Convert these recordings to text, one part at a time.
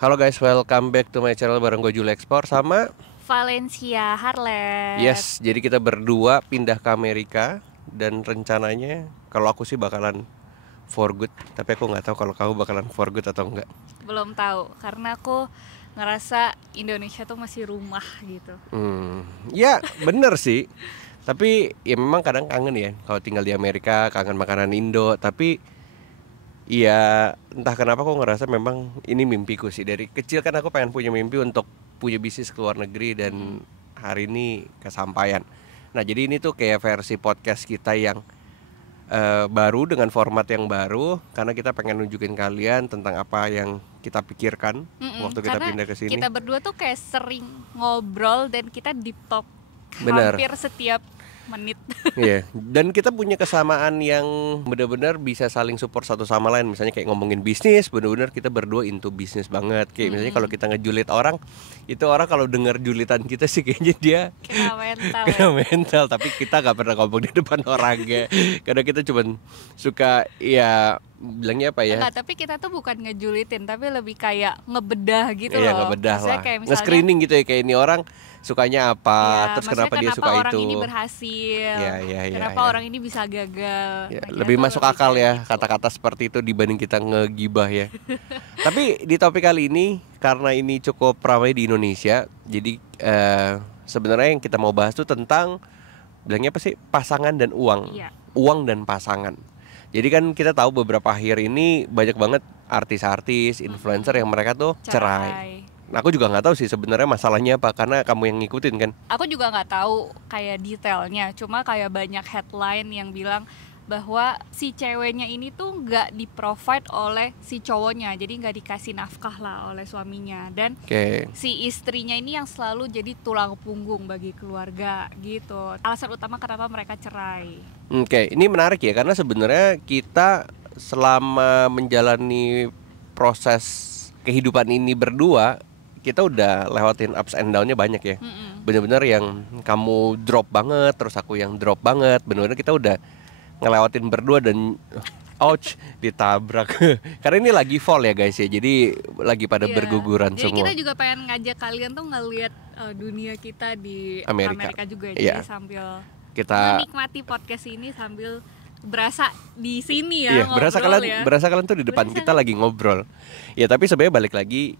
Halo guys, welcome back to my channel bareng gue Juli Ekspor sama Valencia Harlet. Yes, jadi kita berdua pindah ke Amerika. Dan rencananya kalau aku sih bakalan for good. Tapi aku gak tahu kalau kamu bakalan for good atau enggak. Belum tahu, karena aku ngerasa Indonesia tuh masih rumah gitu. Ya bener sih. Tapi ya memang kadang kangen ya kalau tinggal di Amerika, kangen makanan Indo. Tapi ya entah kenapa aku ngerasa memang ini mimpiku sih. Dari kecil kan aku pengen punya mimpi untuk punya bisnis ke luar negeri. Dan hari ini kesampaian. Nah jadi ini tuh kayak versi podcast kita yang baru dengan format yang baru. Karena kita pengen nunjukin kalian tentang apa yang kita pikirkan waktu kita pindah ke sini. Kita berdua tuh kayak sering ngobrol dan kita deep talk Bener. hampir setiap menit. Iya. Dan kita punya kesamaan yang benar-benar bisa saling support satu sama lain. Misalnya kayak ngomongin bisnis, benar-benar kita berdua into bisnis banget. Kayak misalnya kalau kita ngejulit orang, itu orang kalau dengar julitan kita sih kayaknya dia kena mental. Tapi kita gak pernah ngomong di depan orangnya. Karena kita cuman suka ya bilangnya apa ya? Enggak, tapi kita tuh bukan ngejulitin, tapi lebih kayak ngebedah gitu Iya, loh. ngebedah Maksudnya lah. kayak misalnya Nge-screening gitu ya, kayak ini orang sukanya apa, terus maksudnya kenapa dia suka orang itu. ini berhasil, kenapa orang ini bisa gagal. Ya, Nah, lebih masuk akal ya gitu. kata-kata seperti itu dibanding kita ngegibah ya. Tapi di topik kali ini, karena ini cukup ramai di Indonesia, jadi sebenarnya yang kita mau bahas tuh tentang bilangnya apa sih, pasangan dan uang. Iya. Uang dan pasangan. Jadi kan kita tahu beberapa akhir ini banyak banget artis-artis, influencer yang mereka tuh cerai. Nah, aku juga nggak tahu sih sebenarnya masalahnya apa, karena kamu yang ngikutin kan. Aku juga nggak tahu kayak detailnya, cuma kayak banyak headline yang bilang bahwa si ceweknya ini tuh nggak di-provide oleh si cowoknya, jadi nggak dikasih nafkah lah oleh suaminya. Dan si istrinya ini yang selalu jadi tulang punggung bagi keluarga gitu. Alasan utama kenapa mereka cerai. Oke, ini menarik ya, karena sebenarnya kita selama menjalani proses kehidupan ini berdua, kita udah lewatin ups and down-nya banyak ya. Bener-bener yang kamu drop banget, terus aku yang drop banget. Bener-bener kita udah ngelewatin berdua dan ouch, ditabrak. Karena ini lagi fall ya guys ya, jadi lagi pada berguguran jadi semua. Kita juga pengen ngajak kalian tuh ngelihat dunia kita di Amerika juga ya. Jadi sambil kita menikmati podcast ini sambil berasa di sini ya. Iya, berasa kalian tuh di depan kita lagi ngobrol. Ya tapi sebenarnya balik lagi,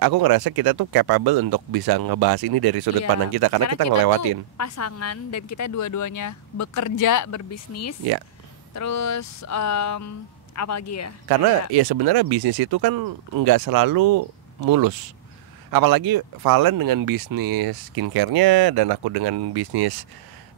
aku ngerasa kita tuh capable untuk bisa ngebahas ini dari sudut pandang kita, karena kita ngelewatin pasangan dan kita dua-duanya bekerja, berbisnis. Ya. Terus apa lagi ya? Karena ya sebenarnya bisnis itu kan nggak selalu mulus. Apalagi Valen dengan bisnis skincare-nya dan aku dengan bisnis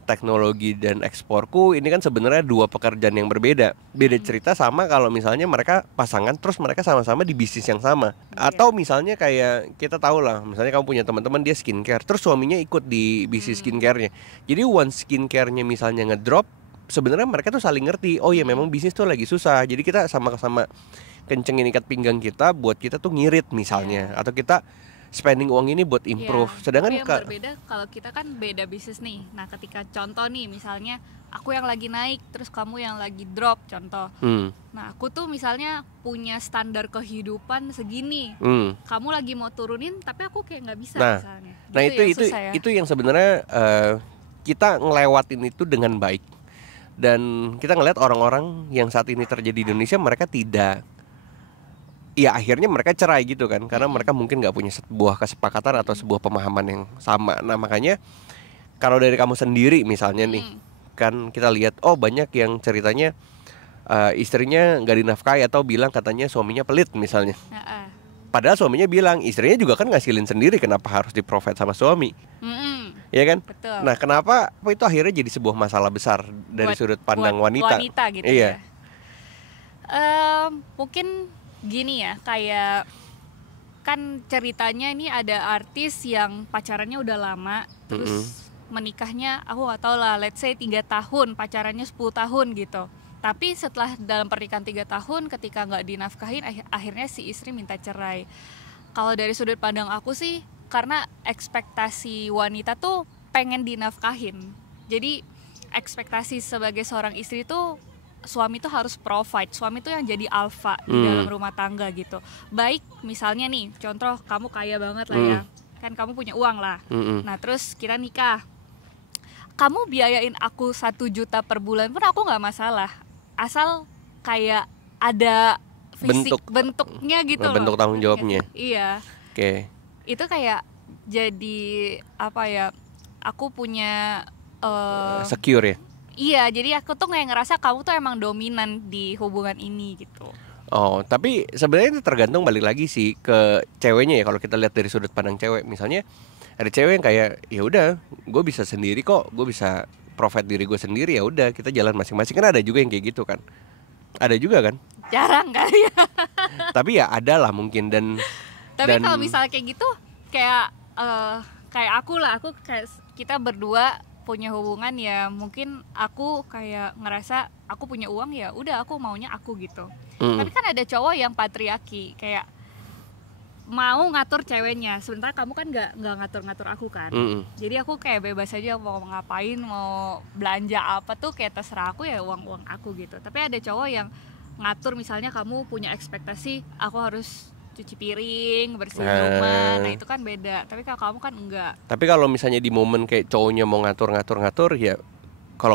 teknologi dan eksporku, ini kan sebenarnya dua pekerjaan yang berbeda. Beda cerita sama kalau misalnya mereka pasangan terus mereka sama-sama di bisnis yang sama. Atau misalnya kayak kita tahu lah, misalnya kamu punya teman-teman dia skincare, terus suaminya ikut di bisnis skincare-nya. Jadi once skincare-nya misalnya ngedrop, sebenarnya mereka tuh saling ngerti, oh ya memang bisnis tuh lagi susah. Jadi kita sama-sama kencengin ikat pinggang kita buat kita tuh ngirit misalnya, atau kita spending uang ini buat improve. Sedangkan yang berbeda kalau kita kan beda bisnis nih. Nah ketika contoh nih, misalnya aku yang lagi naik terus kamu yang lagi drop contoh. Nah aku tuh misalnya punya standar kehidupan segini, kamu lagi mau turunin tapi aku kayak nggak bisa misalnya. Nah itu yang sebenarnya kita ngelewatin itu dengan baik. Dan kita ngeliat orang-orang yang saat ini terjadi di Indonesia, mereka tidak, ya akhirnya mereka cerai gitu kan, karena mereka mungkin nggak punya sebuah kesepakatan atau sebuah pemahaman yang sama. Nah makanya kalau dari kamu sendiri misalnya nih, kan kita lihat oh banyak yang ceritanya istrinya nggak dinafkahi atau bilang katanya suaminya pelit misalnya. Padahal suaminya bilang istrinya juga kan ngasilin sendiri, kenapa harus di-provide sama suami? Ya kan? Betul. Nah kenapa itu akhirnya jadi sebuah masalah besar dari sudut pandang wanita gitu ya. Mungkin gini ya, kayak kan ceritanya ini ada artis yang pacarannya udah lama, terus menikahnya aku nggak tahu lah, let's say 3 tahun, pacarannya 10 tahun gitu. Tapi setelah dalam pernikahan 3 tahun, ketika nggak dinafkahin, akhirnya si istri minta cerai. Kalau dari sudut pandang aku sih, karena ekspektasi wanita tuh pengen dinafkahin. Jadi ekspektasi sebagai seorang istri tuh suami tuh harus provide, suami tuh yang jadi alpha di dalam rumah tangga gitu. Baik misalnya nih, contoh kamu kaya banget lah ya, kan kamu punya uang lah. Nah terus kita nikah, kamu biayain aku 1 juta per bulan pun aku nggak masalah, asal kayak ada fisik bentuknya gitu loh. Bentuk tanggung jawabnya. Iya. Oke. Itu kayak jadi apa ya? Aku punya secure ya. Iya, jadi aku tuh kayak ngerasa kamu tuh emang dominan di hubungan ini gitu. Oh, tapi sebenarnya itu tergantung, balik lagi sih ke ceweknya ya. Kalau kita lihat dari sudut pandang cewek, misalnya ada cewek yang kayak ya udah, gue bisa sendiri kok, gue bisa provide diri gue sendiri, ya udah kita jalan masing-masing. Kan ada juga yang kayak gitu kan. Ada juga kan? Jarang kali ya. Tapi ya ada lah mungkin Tapi kalau misalnya kayak gitu, kayak aku lah, aku kayak kita berdua punya hubungan ya, mungkin aku kayak ngerasa aku punya uang ya udah aku maunya aku gitu. Tapi kan ada cowok yang patriarki, kayak mau ngatur ceweknya, sementara kamu kan nggak ngatur-ngatur aku kan. Jadi aku kayak bebas aja mau ngapain, mau belanja apa tuh kayak terserah aku, ya uang aku gitu. Tapi ada cowok yang ngatur, misalnya kamu punya ekspektasi aku harus cuci piring, bersihin rumah, nah itu kan beda. Tapi kalau kamu kan enggak. Tapi kalau misalnya di momen kayak cowoknya mau ngatur ya, kalau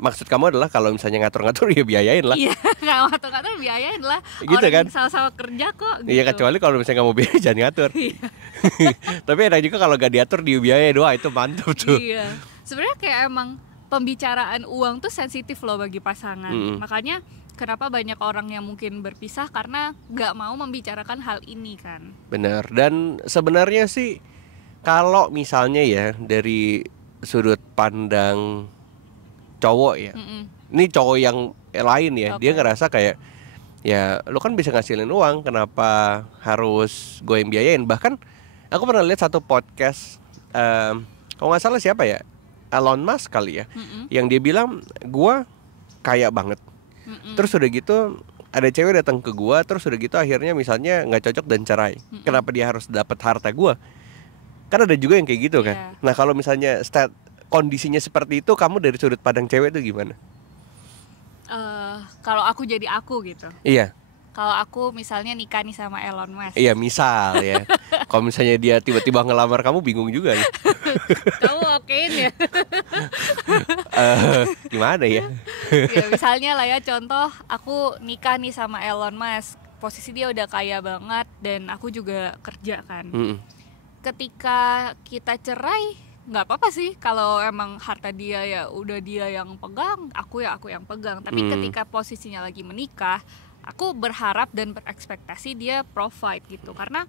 maksud kamu adalah kalau misalnya ngatur-ngatur ya biayain lah. Iya, kalau ngatur-ngatur biayain lah. Gitu orang kan? Sama-sama kerja kok gitu. Iya, kecuali kalau misalnya kamu biayain jangan ngatur. Tapi ada juga kalau gak diatur dibiayain, wah itu mantap tuh. Iya, sebenarnya kayak emang pembicaraan uang tuh sensitif loh bagi pasangan. Makanya kenapa banyak orang yang mungkin berpisah karena nggak mau membicarakan hal ini kan. Bener. Dan sebenarnya sih kalau misalnya ya dari sudut pandang cowok ya, ini cowok yang lain ya, dia ngerasa kayak ya lu kan bisa ngasilin uang, kenapa harus gue yang biayain. Bahkan aku pernah lihat satu podcast, kalau nggak salah siapa ya, Elon Musk kali ya, yang dia bilang gue kaya banget. Terus udah gitu ada cewek datang ke gua, terus udah gitu akhirnya misalnya nggak cocok dan cerai. Kenapa dia harus dapat harta gua? Kan ada juga yang kayak gitu kan. Nah kalau misalnya kondisinya seperti itu, kamu dari sudut pandang cewek itu gimana? Kalau aku jadi aku gitu. Iya. Kalau aku misalnya nikah nih sama Elon Musk. Iya misal ya. Kalau misalnya dia tiba-tiba ngelamar kamu, bingung juga ya. Kamu okein ya. Gimana ya? Ya misalnya lah ya, contoh aku nikah nih sama Elon Musk, posisi dia udah kaya banget dan aku juga kerja kan. Ketika kita cerai nggak apa-apa sih kalau emang harta dia ya udah dia yang pegang, aku yang pegang. Tapi ketika posisinya lagi menikah, aku berharap dan berekspektasi dia provide gitu, karena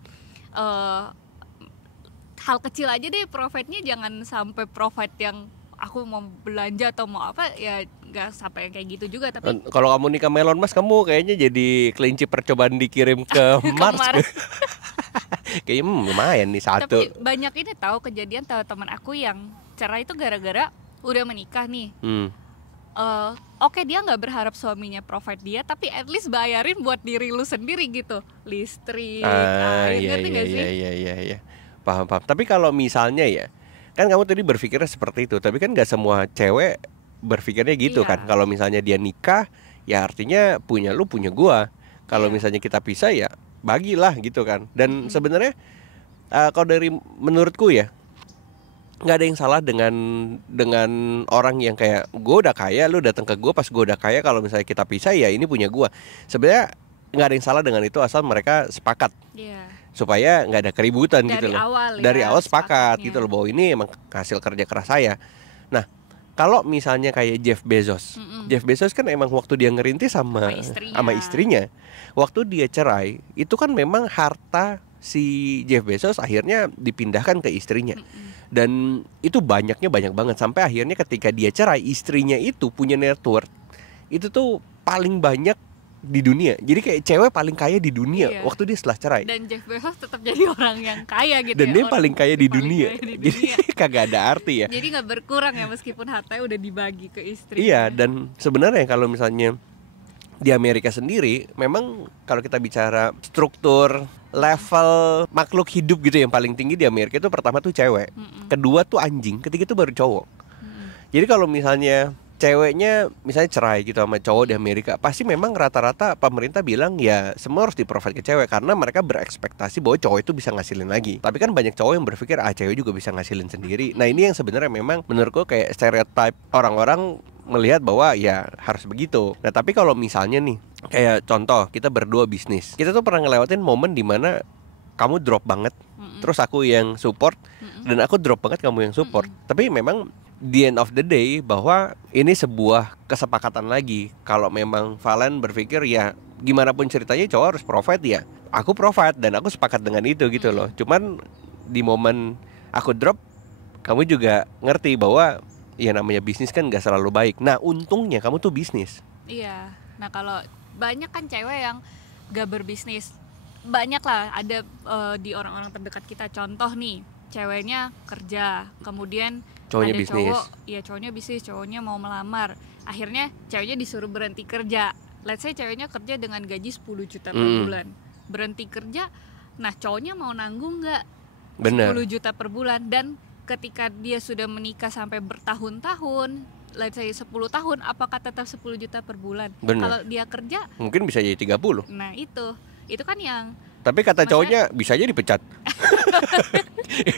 hal kecil aja deh provide-nya, jangan sampai provide yang aku mau belanja atau mau apa ya, nggak sampai yang kayak gitu juga. Tapi kalau kamu nikah sama Elon Musk, kamu kayaknya jadi kelinci percobaan dikirim ke Mars. Kayaknya lumayan nih satu. Tapi banyak ini tahu kejadian, tahu teman aku yang cerai itu gara-gara udah menikah nih. Oke, dia nggak berharap suaminya provide dia, tapi at least bayarin buat diri lu sendiri gitu, listrik, air, ngerti nggak sih? Iya. Paham. Tapi kalau misalnya ya, kan kamu tadi berpikirnya seperti itu, tapi kan nggak semua cewek berpikirnya gitu kan. Kalau misalnya dia nikah, ya artinya punya lu punya gua. Kalau misalnya kita pisah ya bagilah gitu kan. Dan sebenarnya kalau dari menurutku ya, nggak ada yang salah dengan orang yang kayak gue udah kaya, lu datang ke gue pas gue udah kaya, kalau misalnya kita pisah ya ini punya gue. Sebenarnya nggak ada yang salah dengan itu asal mereka sepakat, supaya nggak ada keributan dari gitu loh. awal, dari awal sepakat gitu loh bahwa ini emang hasil kerja keras saya. Nah kalau misalnya kayak Jeff Bezos, Jeff Bezos kan emang waktu dia ngerintis sama istrinya, waktu dia cerai itu kan memang harta si Jeff Bezos akhirnya dipindahkan ke istrinya. Dan itu banyak banget, sampai akhirnya ketika dia cerai, istrinya itu punya net worth itu tuh paling banyak di dunia. Jadi kayak cewek paling kaya di dunia waktu dia setelah cerai. Dan Jeff Bezos tetap jadi orang yang kaya gitu. Dan dia paling kaya di dunia. Jadi kagak ada arti ya. Jadi nggak berkurang ya meskipun hartanya udah dibagi ke istri. Iya, dan sebenarnya kalau misalnya di Amerika sendiri, memang kalau kita bicara struktur level makhluk hidup gitu, yang paling tinggi di Amerika itu pertama tuh cewek, kedua tuh anjing, ketiga tuh baru cowok. Jadi kalau misalnya ceweknya misalnya cerai gitu sama cowok di Amerika, pasti memang rata-rata pemerintah bilang ya semua harus di-provide ke cewek karena mereka berekspektasi bahwa cowok itu bisa ngasilin lagi. Tapi kan banyak cowok yang berpikir cewek juga bisa ngasilin sendiri. Nah ini yang sebenarnya memang menurutku kayak stereotype orang-orang melihat bahwa ya harus begitu. Nah tapi kalau misalnya nih kayak contoh kita berdua bisnis, kita tuh pernah ngelewatin momen dimana kamu drop banget, terus aku yang support, dan aku drop banget kamu yang support. Tapi memang the end of the day bahwa ini sebuah kesepakatan lagi. Kalau memang Valen berpikir ya gimana pun ceritanya cowok harus provide, ya aku provide dan aku sepakat dengan itu gitu loh. Cuman di momen aku drop, kamu juga ngerti bahwa ya namanya bisnis kan gak selalu baik. Nah untungnya kamu tuh bisnis. Iya. Nah kalau banyak kan cewek yang gak berbisnis, banyak lah ada di orang-orang terdekat kita. Contoh nih, ceweknya kerja, kemudian cowoknya ada bisnis. Cowoknya bisnis, cowoknya mau melamar, akhirnya ceweknya disuruh berhenti kerja. Let's say ceweknya kerja dengan gaji 10 juta per bulan, berhenti kerja. Nah cowoknya mau nanggung nggak 10 juta per bulan? Dan ketika dia sudah menikah sampai bertahun-tahun, let's say 10 tahun, apakah tetap 10 juta per bulan? Kalau dia kerja mungkin bisa jadi 30. Nah itu kan yang, tapi kata cowoknya bisa aja dipecat.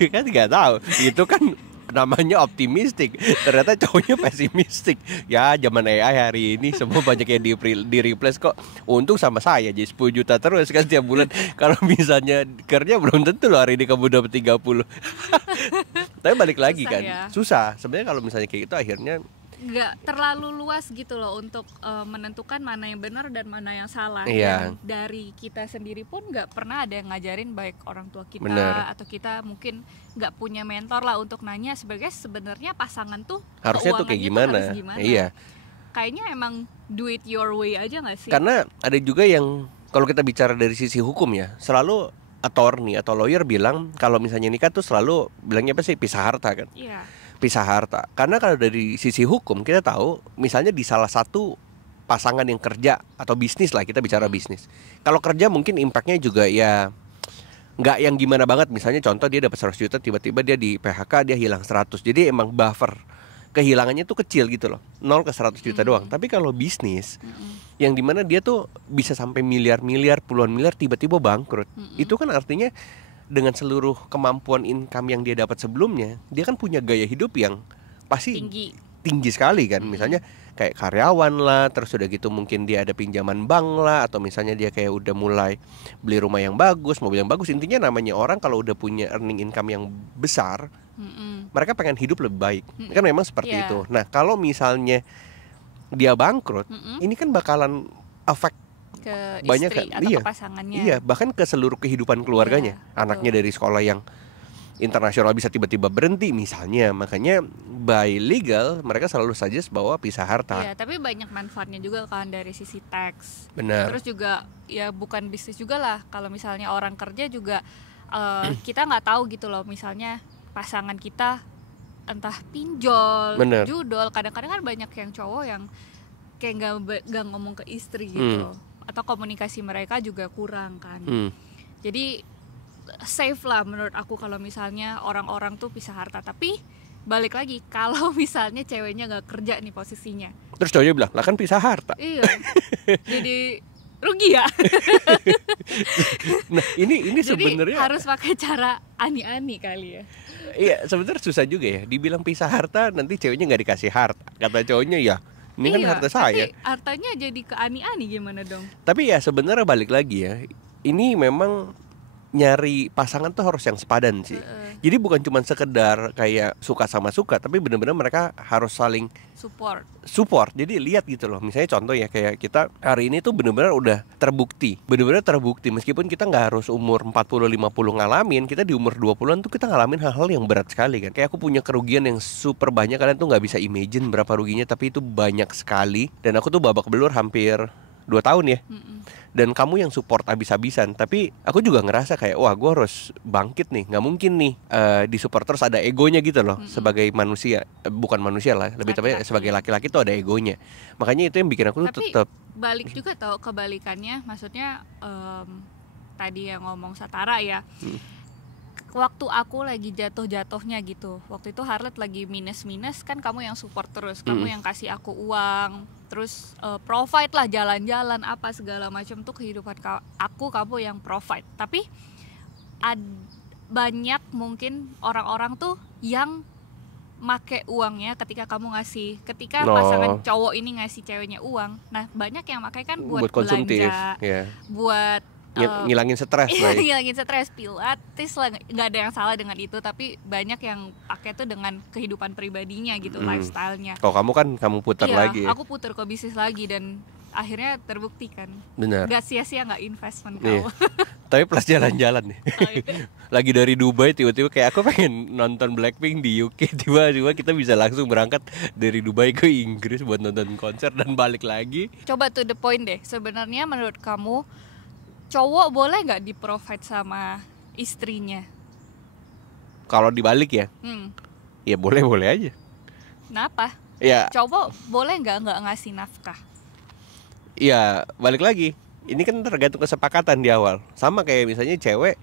Kan nggak tahu. Itu kan namanya optimistik. Ternyata cowoknya pesimistik. Ya zaman AI hari ini semua banyak yang di replace kok. Untung sama saya jadi 10 juta terus kan tiap bulan. Kalau misalnya kerja belum tentu loh hari ini kamu dapat 30. Tapi balik lagi susah kan ya? Susah. Sebenarnya kalau misalnya kayak gitu akhirnya nggak terlalu luas gitu loh untuk menentukan mana yang benar dan mana yang salah. Iya. Yang dari kita sendiri pun nggak pernah ada yang ngajarin, baik orang tua kita atau kita mungkin nggak punya mentor lah untuk nanya sebenarnya pasangan tuh harusnya tuh kayak gimana. Iya. Kayaknya emang do it your way aja nggak sih? Karena ada juga yang kalau kita bicara dari sisi hukum ya, selalu attorney atau lawyer bilang kalau misalnya nikah tuh selalu bilangnya apa sih, pisah harta kan? Iya. Pisah harta. Karena kalau dari sisi hukum kita tahu, misalnya di salah satu pasangan yang kerja atau bisnis lah, kita bicara bisnis. Kalau kerja mungkin impactnya juga ya nggak yang gimana banget. Misalnya contoh dia dapat 100 juta, tiba-tiba dia di PHK, dia hilang 100. Jadi emang buffer kehilangannya tuh kecil gitu loh, 0 ke 100 juta doang. Tapi kalau bisnis yang dimana dia tuh bisa sampai miliar-miliar, puluhan miliar tiba-tiba bangkrut, itu kan artinya dengan seluruh kemampuan income yang dia dapat sebelumnya, dia kan punya gaya hidup yang pasti tinggi sekali kan. Misalnya kayak karyawan lah, terus udah gitu mungkin dia ada pinjaman bank lah, atau misalnya dia kayak udah mulai beli rumah yang bagus, mobil yang bagus. Intinya namanya orang kalau udah punya earning income yang besar, mereka pengen hidup lebih baik. Kan memang seperti itu. Nah kalau misalnya dia bangkrut, ini kan bakalan efek ke banyak istri kan, atau ke pasangannya. Iya, bahkan ke seluruh kehidupan keluarganya. Anaknya dari sekolah yang internasional bisa tiba-tiba berhenti misalnya. Makanya by legal mereka selalu suggest bahwa pisah harta. Iya, tapi banyak manfaatnya juga kan dari sisi tax. Benar. Terus juga ya bukan bisnis juga lah. Kalau misalnya orang kerja juga kita nggak tahu gitu loh. Misalnya pasangan kita entah pinjol, judol. Kadang-kadang kan banyak yang cowok yang kayak nggak ngomong ke istri gitu. Atau komunikasi mereka juga kurang kan. Jadi safe lah menurut aku kalau misalnya orang-orang tuh pisah harta. Tapi balik lagi, kalau misalnya ceweknya gak kerja nih posisinya, terus cowoknya bilang, lah kan pisah harta. Iya. Jadi rugi ya. Nah ini sebenarnya harus pakai cara ani-ani kali ya. Iya sebenarnya susah juga ya. Dibilang pisah harta, nanti ceweknya gak dikasih harta. Kata cowoknya ya ini kan harta saya. Hartanya jadi ke ani-ani gimana dong? Tapi ya sebenarnya balik lagi ya, ini memang nyari pasangan tuh harus yang sepadan sih. Jadi bukan cuma sekedar kayak suka sama suka, tapi benar-benar mereka harus saling support. Jadi lihat gitu loh. Misalnya contoh ya kayak kita hari ini tuh benar-benar udah terbukti. Benar-benar terbukti meskipun kita nggak harus umur 40-50 ngalamin, kita di umur 20-an tuh kita ngalamin hal-hal yang berat sekali kan. Kayak aku punya kerugian yang super banyak, kalian tuh nggak bisa imagine berapa ruginya, tapi itu banyak sekali. Dan aku tuh babak belur hampir 2 tahun ya. Dan kamu yang support habis-habisan. Tapi aku juga ngerasa kayak wah gue harus bangkit nih. Gak mungkin nih di support terus ada egonya gitu loh. Sebagai manusia, bukan manusia lah, lebih tepatnya sebagai laki-laki tuh ada egonya. Makanya itu yang bikin aku tuh tetap balik juga tau kebalikannya. Maksudnya tadi yang ngomong Satara ya, waktu aku lagi jatuh-jatuhnya gitu, waktu itu Harlet lagi minus-minus kan, kamu yang support terus, kamu yang kasih aku uang, terus provide lah jalan-jalan apa segala macam tuh kehidupan aku, kamu yang provide. Tapi banyak mungkin orang-orang tuh yang make uangnya ketika kamu ngasih, ketika pasangan cowok ini ngasih ceweknya uang, nah banyak yang pakai kan buat konsumtif, belanja, buat ngilangin stres lah. Ngilangin stres, pilates lah, nggak ada yang salah dengan itu, tapi banyak yang pakai tuh dengan kehidupan pribadinya gitu, lifestyle-nya. Kalau kamu kan kamu putar lagi. Aku putar ke bisnis lagi dan akhirnya terbukti kan. Benar. Gak sia-sia nggak investment kamu. Tapi plus jalan-jalan nih. Lagi dari Dubai tiba-tiba kayak aku pengen nonton Blackpink di UK, tiba-tiba kita bisa langsung berangkat dari Dubai ke Inggris buat nonton konser dan balik lagi. Coba to the point deh, sebenarnya menurut kamu cowok boleh nggak di-provide sama istrinya? Kalau dibalik ya? Ya boleh-boleh aja. Kenapa? Ya. Cowok boleh nggak ngasih nafkah? Ya balik lagi. Ini kan tergantung kesepakatan di awal. Sama kayak misalnya cewek,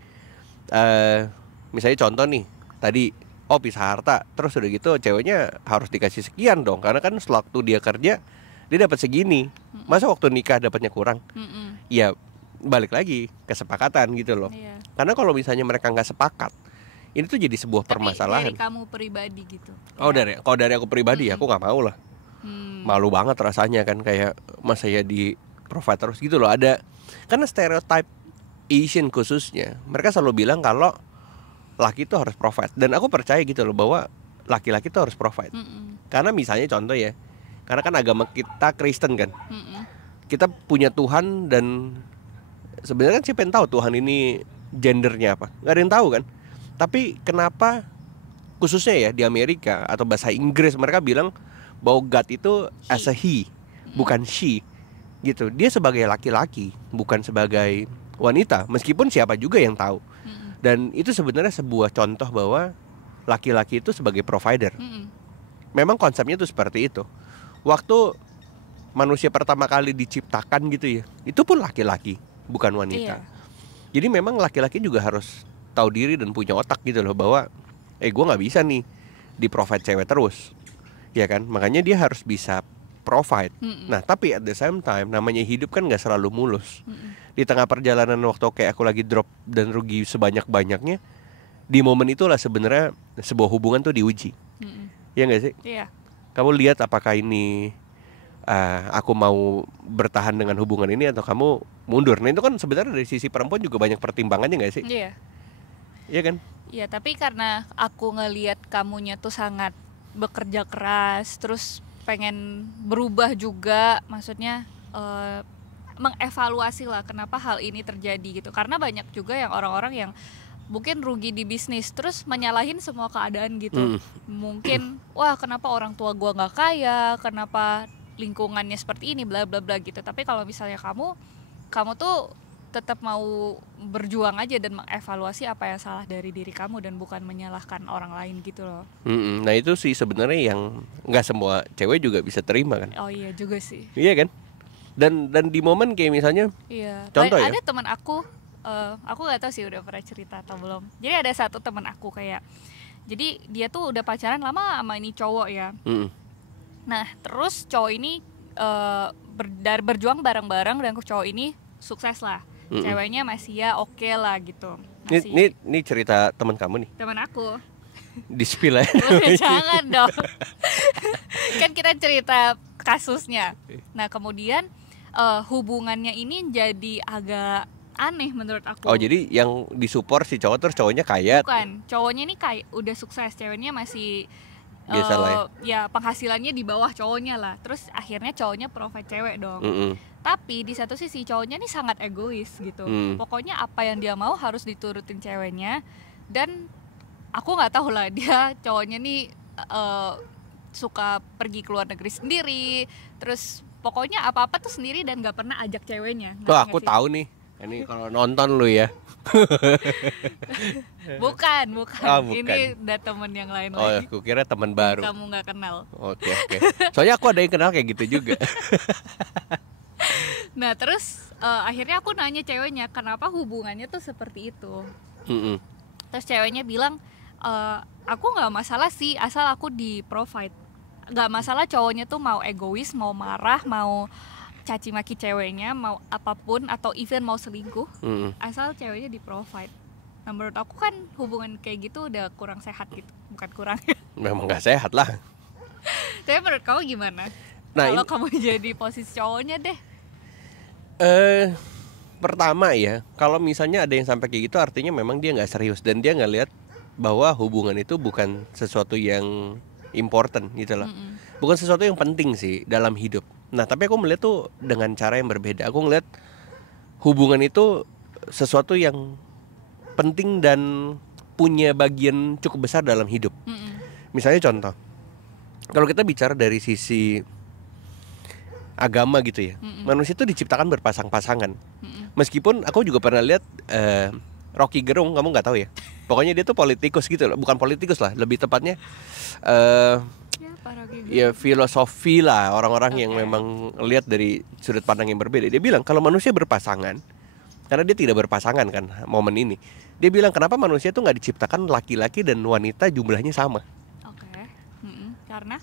misalnya contoh nih, tadi pisah harta, terus udah gitu ceweknya harus dikasih sekian dong, karena kan sewaktu dia kerja dia dapat segini. Masa waktu nikah dapatnya kurang? Ya balik lagi kesepakatan gitu loh. Karena kalau misalnya mereka nggak sepakat, ini tuh jadi sebuah permasalahan. Dari kamu pribadi gitu. Kalau dari aku pribadi, aku nggak mau lah. Malu banget rasanya kan, kayak masa ya di provide terus gitu loh. Ada karena stereotype Asian khususnya, mereka selalu bilang kalau laki itu harus provide, dan aku percaya gitu loh bahwa laki-laki itu harus provide. Karena misalnya contoh ya, karena kan agama kita Kristen kan, kita punya Tuhan, dan sebenarnya kan siapa yang tahu Tuhan ini gendernya apa? Nggak ada yang tahu kan. Tapi kenapa khususnya ya di Amerika atau bahasa Inggris mereka bilang bahwa God itu as a he, bukan she gitu. Dia sebagai laki-laki, bukan sebagai wanita, meskipun siapa juga yang tahu. Dan itu sebenarnya sebuah contoh bahwa laki-laki itu sebagai provider. Memang konsepnya itu seperti itu. Waktu manusia pertama kali diciptakan gitu ya, itu pun laki-laki, bukan wanita. Jadi memang laki-laki juga harus tahu diri dan punya otak gitu loh, bahwa gue nggak bisa nih di provide cewek terus, ya kan? Makanya dia harus bisa provide. Nah tapi at the same time, namanya hidup kan nggak selalu mulus. Di tengah perjalanan waktu kayak aku lagi drop dan rugi sebanyak-banyaknya, di momen itulah sebenarnya sebuah hubungan tuh diuji. Ya nggak sih? Iya. Kamu lihat apakah ini aku mau bertahan dengan hubungan ini atau kamu mundur. Nah itu kan sebenarnya dari sisi perempuan juga banyak pertimbangannya nggak sih? Iya. Iya kan? Iya, tapi karena aku ngelihat kamunya tuh sangat bekerja keras, terus pengen berubah juga, maksudnya mengevaluasi lah kenapa hal ini terjadi gitu. Karena banyak juga yang orang-orang yang mungkin rugi di bisnis terus menyalahin semua keadaan gitu. Mungkin wah kenapa orang tua gua nggak kaya, kenapa lingkungannya seperti ini, bla bla bla gitu. Tapi kalau misalnya kamu tuh tetap mau berjuang aja dan mengevaluasi apa yang salah dari diri kamu dan bukan menyalahkan orang lain gitu loh. Nah itu sih sebenarnya yang nggak semua cewek juga bisa terima kan. Oh iya juga sih. Iya kan. Dan di momen kayak misalnya, contoh ya, ada teman aku nggak tahu sih udah pernah cerita atau belum. Jadi ada satu teman aku kayak, jadi dia tuh udah pacaran lama sama ini cowok ya. Nah terus cowok ini berjuang bareng-bareng dan cowok ini sukses lah. Ceweknya masih ya oke lah gitu. Ini cerita teman kamu nih? Teman aku. Di-spill aja. Jangan dong. Kan kita cerita kasusnya. Nah kemudian hubungannya ini jadi agak aneh menurut aku. Oh jadi yang disupport si cowok terus cowoknya kaya? Bukan, cowoknya ini kayak udah sukses, ceweknya masih biasa lah ya penghasilannya di bawah cowoknya lah. Terus akhirnya cowoknya provide cewek dong. Tapi di satu sisi cowoknya nih sangat egois gitu. Pokoknya apa yang dia mau harus diturutin ceweknya. Dan aku nggak tahu lah dia cowoknya nih suka pergi ke luar negeri sendiri. Terus pokoknya apa-apa tuh sendiri dan nggak pernah ajak ceweknya. Tuh aku tahu nih. Ini kalau nonton lu ya. Bukan. Oh, bukan. Ini udah temen yang lain lagi. Oh, aku kira teman baru. Kamu nggak kenal. Oke. Soalnya aku ada yang kenal kayak gitu juga. Nah terus akhirnya aku nanya ceweknya kenapa hubungannya tuh seperti itu. Terus ceweknya bilang, aku nggak masalah sih asal aku di provide. Nggak masalah cowoknya tuh mau egois, mau marah, mau caci maki ceweknya, mau apapun, atau even mau selingkuh, asal ceweknya di provide. Nah menurut aku kan hubungan kayak gitu udah kurang sehat gitu. Bukan kurang. Memang nggak sehat lah. Tapi menurut kamu gimana? Nah, kalau kamu jadi posisi cowoknya deh. Pertama ya, kalau misalnya ada yang sampai kayak gitu, artinya memang dia nggak serius dan dia nggak lihat bahwa hubungan itu bukan sesuatu yang important gitu loh. Bukan sesuatu yang penting sih dalam hidup. Nah tapi aku melihat tuh dengan cara yang berbeda. Aku ngeliat hubungan itu sesuatu yang penting dan punya bagian cukup besar dalam hidup. Misalnya contoh, kalau kita bicara dari sisi agama gitu ya, manusia itu diciptakan berpasang-pasangan. Meskipun aku juga pernah lihat Rocky Gerung, kamu nggak tahu ya? Pokoknya dia tuh politikus gitu loh, bukan politikus lah, lebih tepatnya ya filosofi lah, orang-orang yang memang lihat dari sudut pandang yang berbeda. Dia bilang kalau manusia berpasangan, karena dia tidak berpasangan kan momen ini, dia bilang kenapa manusia tuh nggak diciptakan laki-laki dan wanita jumlahnya sama? Karena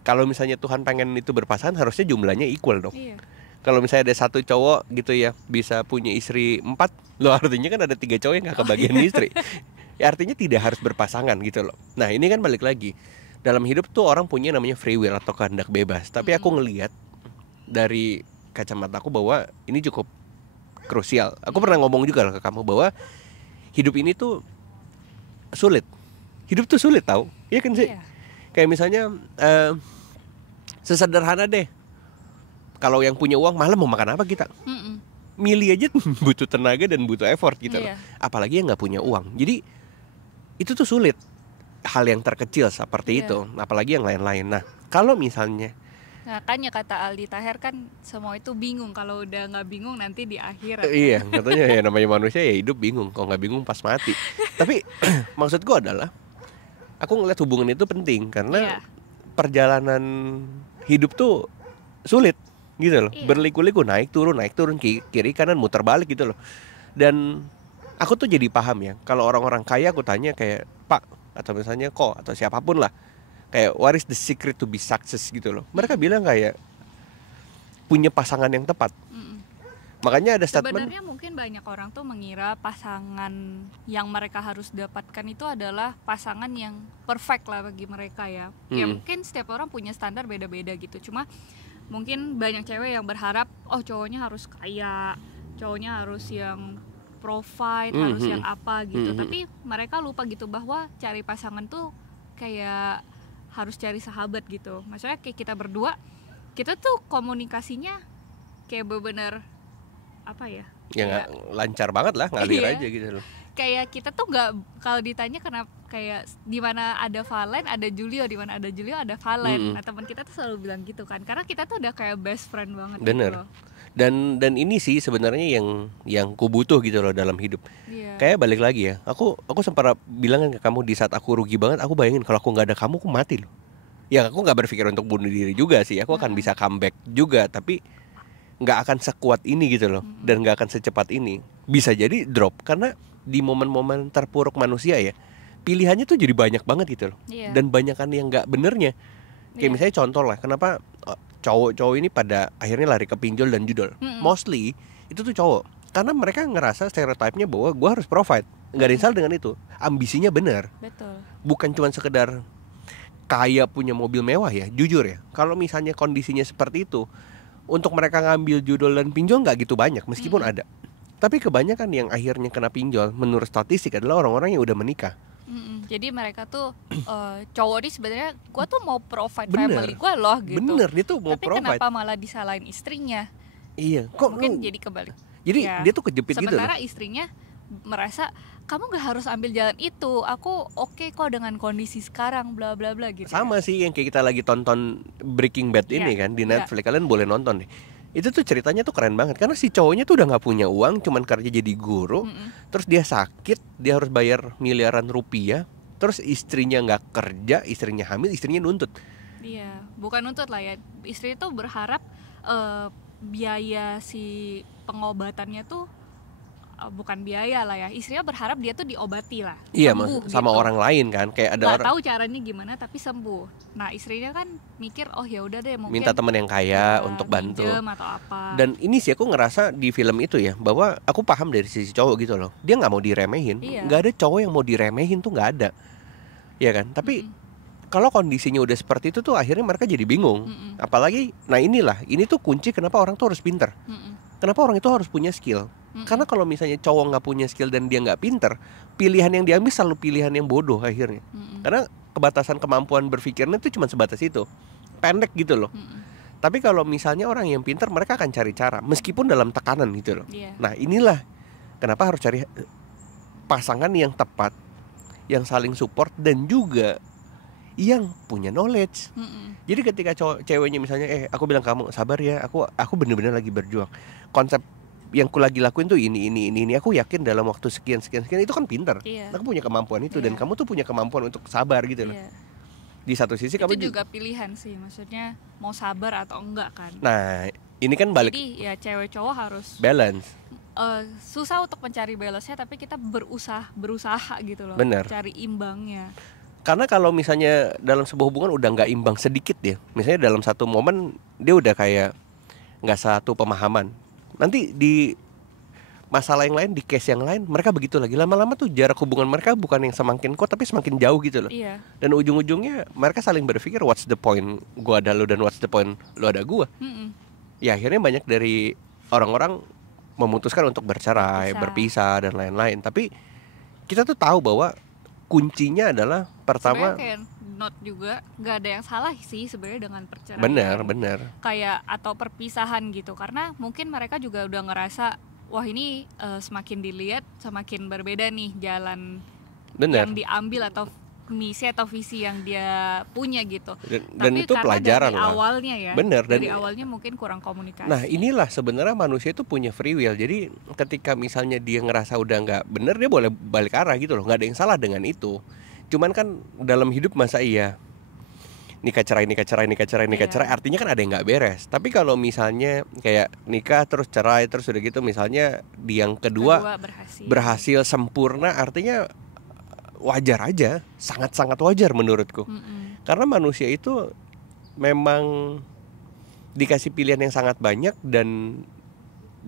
kalau misalnya Tuhan pengen itu berpasangan, harusnya jumlahnya equal dong. iya. Kalau misalnya ada satu cowok gitu ya bisa punya istri 4, loh artinya kan ada 3 cowok yang gak kebagian istri. Ya artinya tidak harus berpasangan gitu loh. Nah ini kan balik lagi, dalam hidup tuh orang punya namanya free will atau kehendak bebas. Tapi aku ngelihat dari kacamata aku bahwa ini cukup krusial. Aku pernah ngomong juga ke kamu bahwa hidup ini tuh sulit. Hidup tuh sulit tau, iya kan sih? Kayak misalnya sesederhana deh, kalau yang punya uang malam mau makan apa kita? Milih aja butuh tenaga dan butuh effort gitu loh. Apalagi yang nggak punya uang. Jadi itu tuh sulit. Hal yang terkecil seperti itu, apalagi yang lain-lain. Nah kalau misalnya, makanya kata Aldi Taher kan semua itu bingung. Kalau udah nggak bingung nanti di akhirat. Iya katanya ya namanya manusia ya hidup bingung. Kalau nggak bingung pas mati. Tapi maksud gue adalah, aku ngeliat hubungan itu penting karena perjalanan hidup tuh sulit gitu loh. Berliku-liku, naik turun kiri kanan muter balik gitu loh. Dan aku tuh jadi paham ya, kalau orang-orang kaya aku tanya kayak Pak atau misalnya Ko atau siapapun lah, kayak what is the secret to be success gitu loh. Mereka bilang kayak punya pasangan yang tepat. Makanya ada statement, sebenarnya mungkin banyak orang tuh mengira pasangan yang mereka harus dapatkan itu adalah pasangan yang perfect lah bagi mereka ya. Ya mungkin setiap orang punya standar beda-beda gitu. Cuma mungkin banyak cewek yang berharap cowoknya harus kaya, cowoknya harus yang provide, harus yang apa gitu. Tapi mereka lupa gitu bahwa cari pasangan tuh kayak harus cari sahabat gitu. Maksudnya kayak kita berdua, kita tuh komunikasinya kayak bener-bener apa ya? Ya nggak lancar banget lah, ngalir aja gitu loh. Kayak kita tuh nggak, kalau ditanya kenapa, kayak di mana ada Valen ada Julio, di mana ada Julio ada Valen. Nah teman kita tuh selalu bilang gitu kan, karena kita tuh udah kayak best friend banget. Bener. Gitu loh. Dan ini sih sebenarnya yang ku butuh gitu loh dalam hidup. Kayak balik lagi ya, aku sempat bilang kan ke kamu di saat aku rugi banget, aku bayangin kalau aku nggak ada kamu, aku mati loh. Ya aku nggak berpikir untuk bunuh diri juga sih, aku akan bisa comeback juga, tapi nggak akan sekuat ini gitu loh, dan nggak akan secepat ini. Bisa jadi drop karena di momen-momen terpuruk manusia ya, pilihannya tuh jadi banyak banget gitu loh. Dan banyakan yang nggak benernya. Kayak misalnya contoh lah, kenapa cowok-cowok ini pada akhirnya lari ke pinjol dan judol. Mostly itu tuh cowok, karena mereka ngerasa stereotipnya bahwa gue harus provide. Nggak ada yang salah dengan itu, ambisinya benar. Betul. Bukan cuma sekedar kaya punya mobil mewah ya. Jujur ya, kalau misalnya kondisinya seperti itu, untuk mereka ngambil judol dan pinjol nggak gitu banyak, meskipun ada. Tapi kebanyakan yang akhirnya kena pinjol menurut statistik adalah orang-orang yang udah menikah. Jadi mereka tuh cowok ini sebenarnya gue tuh mau provide family gue loh gitu. Bener, dia tuh mau tapi provide. Tapi kenapa malah disalahin istrinya? Iya, kok mungkin jadi kebalik. Jadi dia tuh kejepit gitu. Sementara istrinya merasa kamu gak harus ambil jalan itu, aku oke kok dengan kondisi sekarang bla bla bla gitu. Sama sih yang kayak kita lagi tonton Breaking Bad ini kan di Netflix, kalian boleh nonton deh. Itu tuh ceritanya tuh keren banget karena si cowoknya tuh udah nggak punya uang, cuman kerja jadi guru. Terus dia sakit, dia harus bayar miliaran rupiah. Terus istrinya nggak kerja, istrinya hamil, istrinya nuntut. Iya, bukan nuntut lah ya. Istri tuh berharap biaya si pengobatannya tuh bukan biaya lah ya, istrinya berharap dia tuh diobati lah, Iya, sembuh sama gitu. orang lain kan, kayak ada Nggak orang tahu caranya gimana tapi sembuh. Nah istrinya kan mikir oh ya udah deh mungkin minta teman yang kaya ya, untuk bantu. minjem atau apa. Dan ini sih aku ngerasa di film itu ya, bahwa aku paham dari sisi cowok gitu loh. Dia nggak mau diremehin. Iya. Nggak ada cowok yang mau diremehin tuh, nggak ada. Ya kan? Tapi kalau kondisinya udah seperti itu tuh akhirnya mereka jadi bingung. Apalagi, nah ini tuh kunci kenapa orang tuh harus pinter. Kenapa orang itu harus punya skill. Karena kalau misalnya cowok nggak punya skill dan dia nggak pinter, pilihan yang diambil selalu pilihan yang bodoh akhirnya. Karena kebatasan kemampuan berpikirnya itu cuma sebatas itu, pendek gitu loh. Tapi kalau misalnya orang yang pinter, mereka akan cari cara meskipun dalam tekanan gitu loh. Nah inilah kenapa harus cari pasangan yang tepat, yang saling support dan juga yang punya knowledge. Jadi ketika ceweknya misalnya aku bilang kamu sabar ya, aku bener-bener lagi berjuang, konsep yang aku lagi lakuin tuh ini, aku yakin dalam waktu sekian itu kan pinter. Aku punya kemampuan itu dan kamu tuh punya kemampuan untuk sabar gitu loh. Di satu sisi itu kamu juga pilihan sih, maksudnya mau sabar atau enggak kan. Nah ini kan balik, jadi ya cewek cowok harus balance. Susah untuk mencari balance-nya, tapi kita berusaha gitu loh. Bener. Cari imbangnya. Karena kalau misalnya dalam sebuah hubungan udah nggak imbang sedikit ya, misalnya dalam satu momen dia udah kayak nggak satu pemahaman, nanti di masalah yang lain, di case yang lain mereka begitu lagi, lama-lama tuh jarak hubungan mereka bukan yang semakin kuat tapi semakin jauh gitu loh. Dan ujung-ujungnya mereka saling berpikir what's the point gua ada lu dan what's the point lu ada gua. Ya akhirnya banyak dari orang-orang memutuskan untuk berpisah dan lain-lain. Tapi kita tuh tahu bahwa kuncinya adalah pertama, sebenarnya kayak not juga nggak ada yang salah sih sebenarnya dengan perceraian. Benar. Kayak atau perpisahan gitu, karena mungkin mereka juga udah ngerasa wah ini semakin dilihat semakin berbeda nih jalan yang diambil atau misi atau visi yang dia punya gitu. Dan itu pelajaran dari lah. Awalnya ya. Benar. Dari awalnya mungkin kurang komunikasi. Nah inilah sebenarnya manusia itu punya free will. Jadi ketika misalnya dia ngerasa udah nggak bener, dia boleh balik arah gitu loh. Nggak ada yang salah dengan itu. Cuman kan dalam hidup masa iya nikah cerai artinya kan ada yang nggak beres. Tapi kalau misalnya kayak nikah terus cerai terus udah gitu, misalnya di yang kedua berhasil sempurna, artinya wajar aja, sangat-sangat wajar menurutku. Karena manusia itu memang dikasih pilihan yang sangat banyak, dan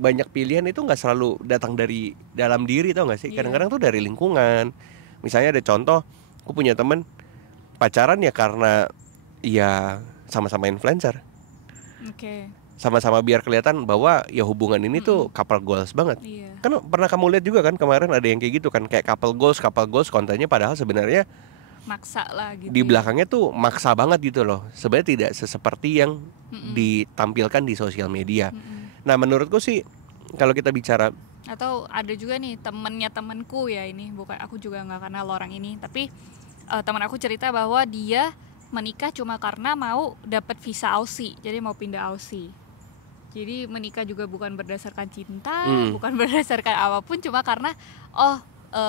banyak pilihan itu nggak selalu datang dari dalam diri, tau nggak sih? Kadang-kadang tuh dari lingkungan. Misalnya ada contoh, aku punya temen pacaran ya karena ya sama-sama influencer. Sama-sama biar kelihatan bahwa ya hubungan ini tuh couple goals banget. Kan pernah kamu lihat juga kan kemarin ada yang kayak gitu kan, kayak couple goals kontennya, padahal sebenarnya maksa lah gitu. Di belakangnya tuh maksa banget gitu loh. Sebenarnya tidak seperti yang ditampilkan di sosial media. Nah menurutku sih kalau kita bicara, atau ada juga nih temenku ya, ini bukan aku juga nggak kenal orang ini, tapi teman aku cerita bahwa dia menikah cuma karena mau dapat visa Aussie, jadi mau pindah Aussie. Jadi menikah juga bukan berdasarkan cinta, bukan berdasarkan apapun, cuma karena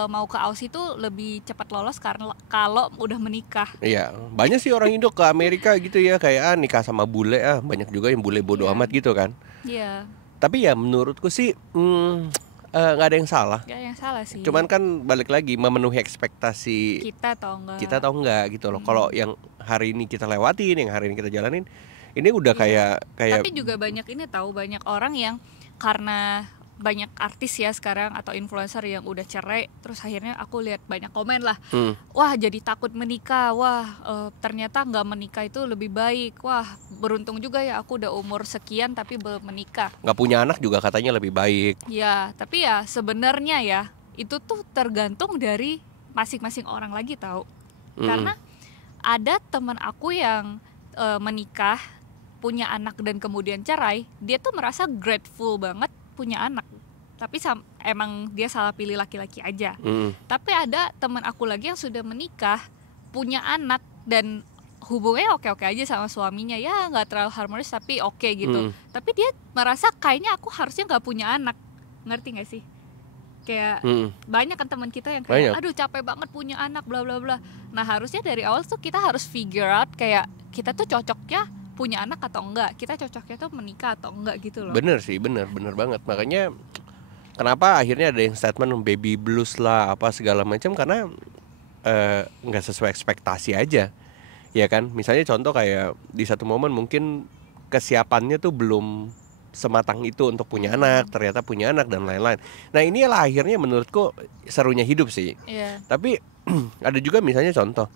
mau ke Aussie tuh lebih cepat lolos karena kalau udah menikah. Iya, banyak sih orang Indo ke Amerika gitu ya, kayak nikah sama bule, banyak juga yang bule bodo amat gitu kan. Iya. Tapi ya menurutku sih nggak ada yang salah. Nggak ada yang salah sih. Cuman kan balik lagi memenuhi ekspektasi kita atau enggak gitu loh. Kalau yang hari ini kita lewatin, yang hari ini kita jalanin, ini udah kayak. Tapi juga banyak banyak orang yang karena banyak artis ya sekarang atau influencer yang udah cerai, terus akhirnya aku lihat banyak komen lah, wah jadi takut menikah, wah ternyata nggak menikah itu lebih baik, wah beruntung juga ya aku udah umur sekian tapi belum menikah, nggak punya anak juga katanya lebih baik. Ya tapi ya sebenarnya ya itu tuh tergantung dari masing-masing orang lagi tahu. Karena ada teman aku yang menikah, punya anak dan kemudian cerai, dia tuh merasa grateful banget punya anak, tapi emang dia salah pilih laki-laki aja. Tapi ada teman aku lagi yang sudah menikah, punya anak dan hubungannya oke-oke aja sama suaminya, ya nggak terlalu harmonis tapi oke gitu. Tapi dia merasa kayaknya aku harusnya nggak punya anak, ngerti nggak sih? Kayak banyak kan teman kita yang kayak aduh capek banget punya anak bla bla bla. Nah harusnya dari awal tuh kita harus figure out kayak kita tuh cocoknya punya anak atau enggak, kita cocoknya tuh menikah atau enggak gitu loh. Bener sih, bener banget. Makanya kenapa akhirnya ada yang statement baby blues lah apa segala macam, karena nggak sesuai ekspektasi aja, ya kan. Misalnya contoh kayak di satu momen mungkin kesiapannya tuh belum sematang itu untuk punya anak, ternyata punya anak dan lain-lain. Nah inilah akhirnya menurutku serunya hidup sih. Tapi ada juga misalnya contoh,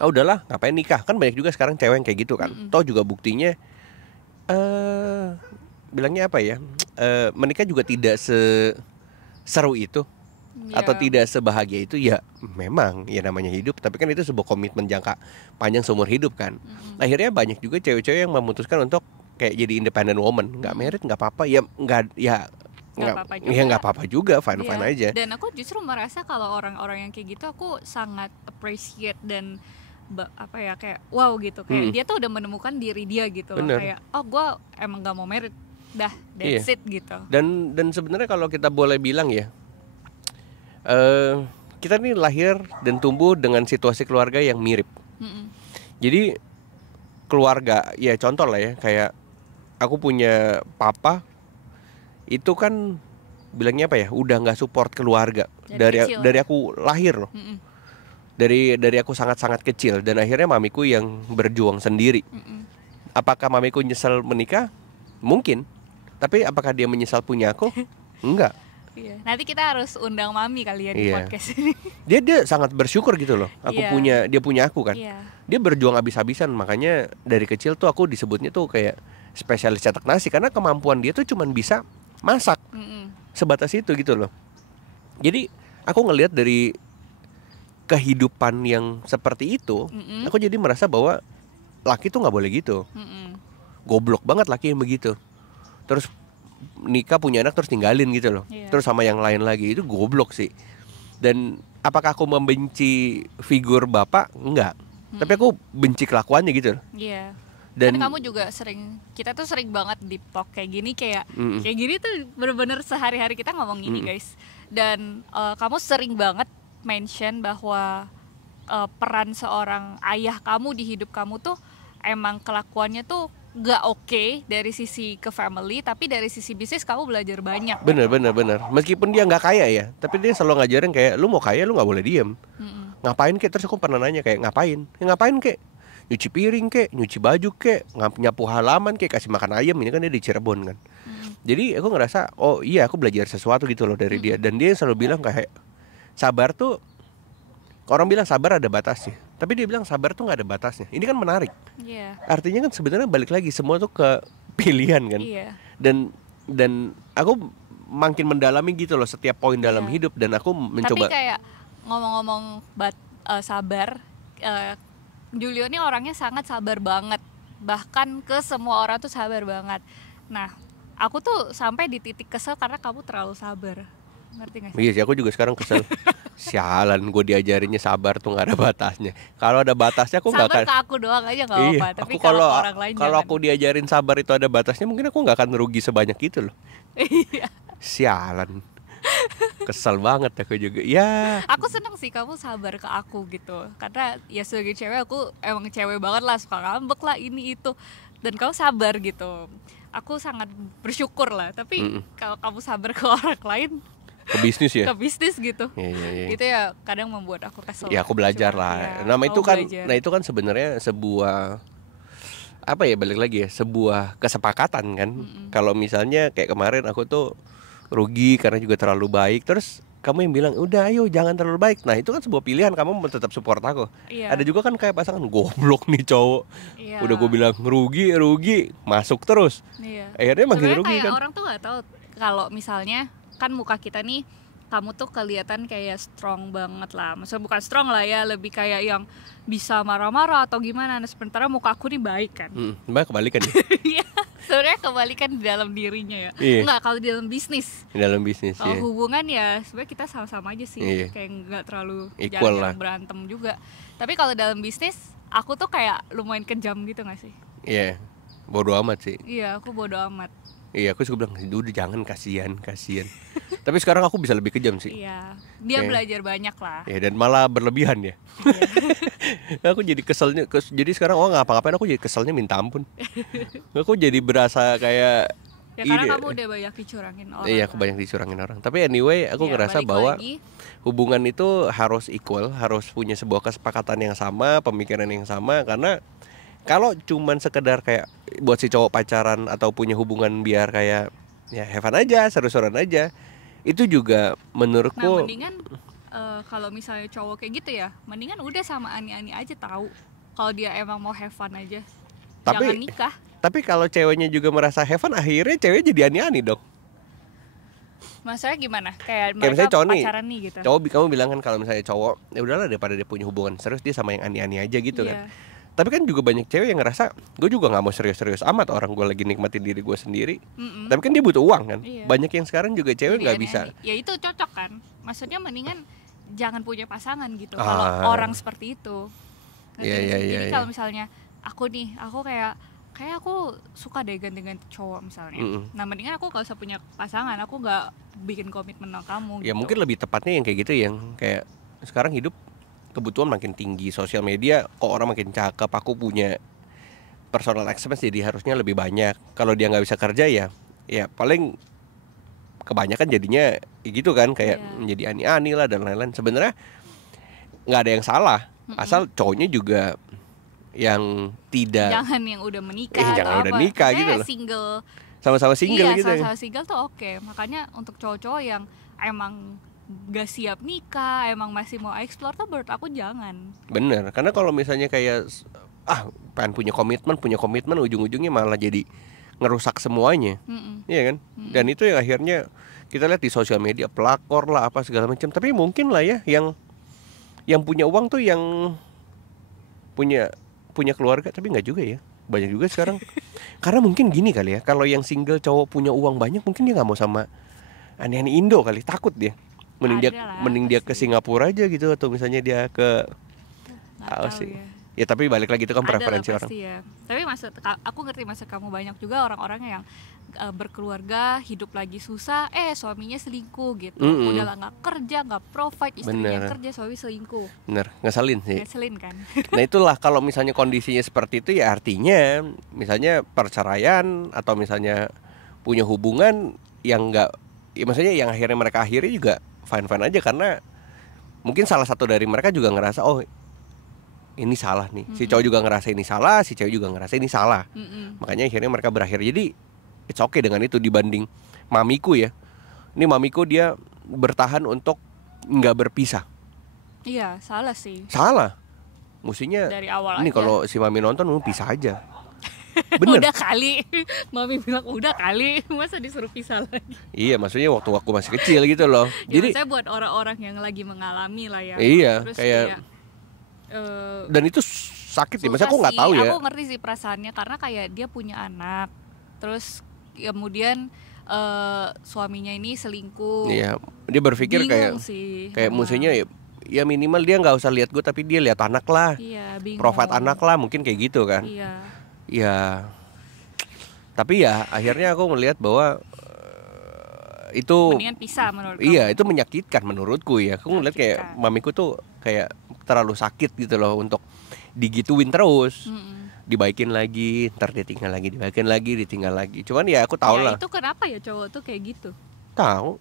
udahlah ngapain nikah, kan banyak juga sekarang cewek yang kayak gitu kan. Toh juga buktinya bilangnya apa ya, menikah juga tidak seru itu atau tidak sebahagia itu. Ya memang ya namanya hidup, tapi kan itu sebuah komitmen jangka panjang seumur hidup kan. Akhirnya banyak juga cewek-cewek yang memutuskan untuk kayak jadi independent woman, nggak married nggak apa-apa, ya nggak apa-apa juga, fine aja. Dan aku justru merasa kalau orang-orang yang kayak gitu aku sangat appreciate dan apa ya, kayak wow gitu, kayak dia tuh udah menemukan diri dia gitu loh. Kayak gue emang nggak mau married, dah that's it gitu. Dan sebenarnya kalau kita boleh bilang ya, kita nih lahir dan tumbuh dengan situasi keluarga yang mirip. Jadi keluarga, ya contoh lah ya, kayak aku punya papa itu kan bilangnya apa ya, udah nggak support keluarga dari aku lahir loh. Dari aku sangat-sangat kecil, dan akhirnya mamiku yang berjuang sendiri. Apakah mamiku nyesal menikah? Mungkin. Tapi apakah dia menyesal punya aku? Enggak. Nanti kita harus undang mami kali ya di podcast ini. Dia sangat bersyukur gitu loh. Dia punya aku kan. Dia berjuang habis-habisan, makanya dari kecil tuh aku disebutnya tuh kayak spesialis cetak nasi, karena kemampuan dia tuh cuman bisa masak. Sebatas itu gitu loh. Jadi aku ngelihat dari kehidupan yang seperti itu, aku jadi merasa bahwa laki tuh nggak boleh gitu. Goblok banget laki yang begitu. Terus nikah punya anak terus tinggalin gitu loh. Terus sama yang lain lagi, itu goblok sih. Dan apakah aku membenci figur bapak? Enggak. Tapi aku benci kelakuannya gitu loh. Dan kan kamu juga kita tuh sering banget di talk kayak gini, kayak gini tuh bener-bener sehari-hari kita ngomong gini guys. Dan kamu sering banget mention bahwa peran seorang ayah kamu di hidup kamu tuh emang kelakuannya tuh gak oke dari sisi ke family, tapi dari sisi bisnis kamu belajar banyak. Bener. Meskipun dia nggak kaya ya, tapi dia selalu ngajarin kayak, lu mau kaya lu nggak boleh diem. Ngapain kek? Terus aku pernah nanya kayak ngapain? Ngapain kek? Nyuci piring kek, nyuci baju kek, nyapu halaman kek, kasih makan ayam. Ini kan dia di Cirebon kan. Jadi aku ngerasa, oh iya aku belajar sesuatu gitu loh dari dia. Dan dia selalu bilang kayak, sabar tuh, orang bilang sabar ada batasnya, tapi dia bilang sabar tuh nggak ada batasnya. Ini kan menarik. Artinya kan sebenarnya balik lagi semua tuh ke pilihan kan. Dan aku makin mendalami gitu loh setiap poin dalam hidup, dan aku mencoba. Tapi kayak ngomong-ngomong sabar, Julio ini orangnya sangat sabar banget, bahkan ke semua orang tuh sabar banget. Nah, aku tuh sampai di titik kesel karena kamu terlalu sabar. Ngerti gak sih? Iya sih, aku juga sekarang kesel. Sialan, gue diajarinnya sabar tuh gak ada batasnya. Kalau ada batasnya aku gak akan. Sabar ke aku doang aja gak apa-apa. Tapi kalau orang lain kalau aku diajarin sabar itu ada batasnya, mungkin aku gak akan rugi sebanyak itu loh. Sialan. Kesel banget aku juga. Ya. Aku seneng sih kamu sabar ke aku gitu. Karena ya sebagai cewek aku emang cewek banget lah, suka ngambek lah ini itu. Dan kamu sabar gitu. Aku sangat bersyukur lah. Tapi kalau kamu sabar ke orang lain, ke bisnis ya? Ke bisnis gitu. Iya. Itu ya kadang membuat aku kesel. Ya aku belajar lah. Nama itu kan belajar. Nah itu kan sebenarnya sebuah apa ya, balik lagi ya, sebuah kesepakatan kan. Kalau misalnya kayak kemarin aku tuh rugi karena juga terlalu baik, terus kamu yang bilang udah ayo jangan terlalu baik. Nah itu kan sebuah pilihan, kamu mau tetap support aku. Ada juga kan kayak pasangan goblok nih cowok. Udah gue bilang rugi masuk terus. Akhirnya makin sebenarnya rugi kayak kan. Orang tuh nggak tahu kalau misalnya kan muka kita nih, kamu tuh kelihatan kayak strong banget lah. Maksudnya bukan strong lah ya, lebih kayak yang bisa marah-marah atau gimana. Nah, sementara muka aku nih baik kan. Mbak kebalikan ya? Iya, sebenarnya kebalikan di dalam dirinya ya. Enggak, kalau di dalam bisnis. Di dalam bisnis kalau hubungan ya sebenarnya kita sama-sama aja sih. Kayak nggak terlalu jarang berantem juga. Tapi kalau dalam bisnis, aku tuh kayak lumayan kejam gitu nggak sih? Iya, bodo amat sih. Iya, aku bodo amat. Iya, aku suka bilang, udah jangan, kasihan. Tapi sekarang aku bisa lebih kejam sih. Iya, dia belajar banyak lah. Iya, dan malah berlebihan ya. Aku jadi keselnya, jadi sekarang ngapa-ngapain aku jadi keselnya minta ampun. Aku jadi berasa kayak Ya karena ini kamu udah banyak dicurangin orang. iya, kan. aku banyak dicurangin orang. Tapi anyway, aku Ya, ngerasa balik bahwa lagi, hubungan itu harus equal, harus punya sebuah kesepakatan yang sama, pemikiran yang sama. Karena kalau cuman sekedar kayak buat si cowok pacaran atau punya hubungan biar kayak ya have fun aja, seru-seruan aja, itu juga nah menurutku mendingan kalau misalnya cowok kayak gitu ya, mendingan udah sama Ani-Ani aja tahu. Kalau dia emang mau have fun aja, jangan tapi nikah. tapi kalau ceweknya juga merasa have fun, akhirnya cewek jadi ani-ani dong. Maksudnya gimana? Kayak Kayak mereka misalnya cowok nih, pacaran nih gitu. cowok kamu bilang kan kalau misalnya cowok ya udahlah daripada dia punya hubungan serius dia sama yang ani-ani aja gitu kan. Iya. Tapi kan juga banyak cewek yang ngerasa gue juga nggak mau serius-serius amat, orang gue lagi nikmatin diri gue sendiri. Mm-mm. Tapi kan dia butuh uang kan. Iya. Banyak yang sekarang juga cewek Jadi nggak bisa. aneh-aneh. Ya itu cocok kan. Maksudnya mendingan jangan punya pasangan gitu. Ah. Kalau orang seperti itu. Ngerti Iya, nggak iya, sih? iya, Jadi iya. kalau misalnya aku kayak aku suka deh ganti-ganti cowok misalnya. Mm-mm. Nah mendingan aku gak usah punya pasangan. Aku gak bikin komitmen sama kamu. Ya gitu. mungkin lebih tepatnya yang kayak gitu, yang kayak sekarang hidup kebutuhan makin tinggi, sosial media kok orang makin cakep, aku punya personal expense jadi harusnya lebih banyak. Kalau dia nggak bisa kerja ya paling kebanyakan jadinya gitu kan, kayak Iya. menjadi ani-ani lah dan lain-lain. Sebenarnya nggak ada yang salah, asal cowoknya juga yang tidak Jangan yang udah menikah jangan atau udah apa. nikah Maksudnya gitu loh. single. Sama-sama single Iya, gitu. sama-sama single tuh oke. Makanya untuk cowok-cowok yang emang gak siap nikah, emang masih mau explore tuh menurut aku jangan. Bener, karena kalau misalnya kayak pengen punya komitmen ujung-ujungnya malah jadi ngerusak semuanya. Mm-mm. Iya kan? Dan itu yang akhirnya kita lihat di sosial media, pelakor lah apa segala macam. Tapi mungkin lah ya yang punya uang tuh yang punya keluarga, tapi nggak juga ya. Banyak juga sekarang. Karena mungkin gini kali ya, kalau yang single cowok punya uang banyak, mungkin dia nggak mau sama aneh-aneh Indo kali, takut dia. Mending dia ke Singapura aja gitu, atau misalnya dia ke Nggak apa tahu sih? ya. Ya tapi balik lagi itu kan Ada lah preferensi orang. pasti ya. Tapi aku ngerti maksud kamu, banyak juga orang-orang yang berkeluarga, hidup lagi susah, suaminya selingkuh gitu. Mm-mm. Udah lah nggak kerja, nggak provide, istrinya Bener. kerja, suami selingkuh. Bener, ngeselin sih. Ngeselin kan? Nah itulah kalau misalnya kondisinya seperti itu ya artinya misalnya perceraian atau misalnya punya hubungan yang enggak, ya maksudnya yang akhirnya mereka akhiri juga fine-fine aja, karena mungkin salah satu dari mereka juga ngerasa oh ini salah nih. Si cowok juga ngerasa ini salah, si cewek juga ngerasa ini salah. Mm-mm. Makanya akhirnya mereka berakhir. Jadi it's okay dengan itu dibanding mamiku ya. Ini mamiku dia bertahan untuk nggak berpisah. Iya, salah sih. Salah. Mestinya Dari awal ini aja. kalau si mami nonton pisah aja. Bener. Udah kali. Mami bilang udah kali. Masa disuruh pisah lagi? Iya, maksudnya waktu aku masih kecil gitu loh. Ya, Jadi saya buat orang-orang yang lagi mengalami lah ya. iya, Terus kayak dan itu sakit ya. Maksudnya aku nggak tahu ya. Aku ngerti sih perasaannya, karena kayak dia punya anak, terus kemudian suaminya ini selingkuh. Iya, dia berpikir Bingung kayak sih, kayak emang. musuhnya ya minimal dia nggak usah lihat gue, tapi dia lihat anak lah. Iya, bingung. Profit anak lah, mungkin kayak gitu kan. Iya. Ya. Tapi ya akhirnya aku melihat bahwa itu Mendingan pisah menurut iya, kamu. itu menyakitkan menurutku ya. Aku ngeliat kayak Menyakitkan. mamiku tuh kayak terlalu sakit gitu loh untuk digituin terus. Mm-mm. Dibaikin lagi, ntar dia tinggal lagi, dibaikin lagi, ditinggal lagi. Cuman ya aku tahu Ya lah. itu kenapa ya cowok tuh kayak gitu? Tahu.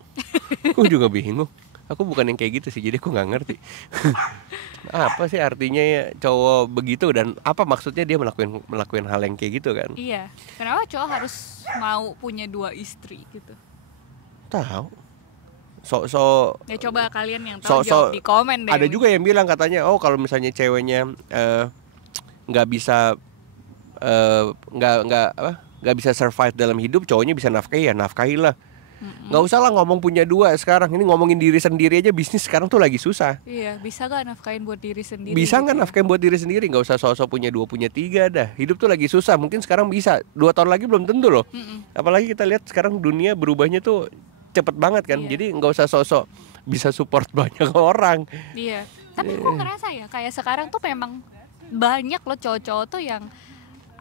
Aku juga bingung. Aku bukan yang kayak gitu sih, jadi aku nggak ngerti. Apa sih artinya ya cowok begitu, dan apa maksudnya dia melakukan hal yang kayak gitu kan? Iya. Kenapa cowok harus mau punya 2 istri gitu? Tahu. So Ya coba kalian yang tahu jawab di komen deh. ada juga yang bilang katanya, oh kalau misalnya ceweknya nggak bisa nggak bisa survive dalam hidup, cowoknya bisa nafkahi, ya nafkahilah. Nggak usah lah ngomong punya 2 sekarang. Ini ngomongin diri sendiri aja, bisnis sekarang tuh lagi susah. Iya, bisa gak nafkain buat diri sendiri? Bisa gitu nggak ya? nafkahin buat diri sendiri? Nggak usah sosok punya 2 punya 3 dah. Hidup tuh lagi susah. Mungkin sekarang bisa, 2 tahun lagi belum tentu loh. Mm-mm. Apalagi kita lihat sekarang dunia berubahnya tuh cepet banget kan. Iya. Jadi nggak usah sosok bisa support banyak orang. Iya. Tapi aku ngerasa ya kayak sekarang tuh memang banyak loh cowok-cowok tuh yang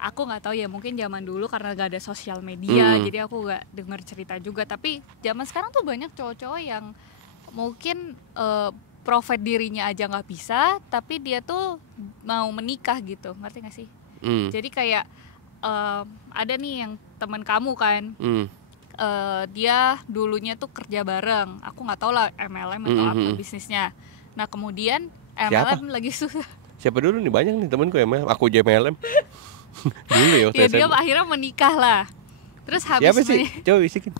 aku nggak tahu ya, mungkin zaman dulu karena gak ada sosial media, jadi aku nggak dengar cerita juga. Tapi zaman sekarang tuh banyak cowok-cowok yang mungkin profit dirinya aja nggak bisa, tapi dia tuh mau menikah gitu, ngerti nggak sih? Jadi kayak ada nih yang teman kamu kan, dia dulunya tuh kerja bareng. Aku nggak tahu lah MLM atau apa bisnisnya. Nah kemudian MLM lagi susah. Siapa dulu nih, banyak nih temenku MLM. Aku aja MLM dulu ya waktu Ya SMA. dia akhirnya menikah lah. Terus habis Siapa sih? Coba bisikin.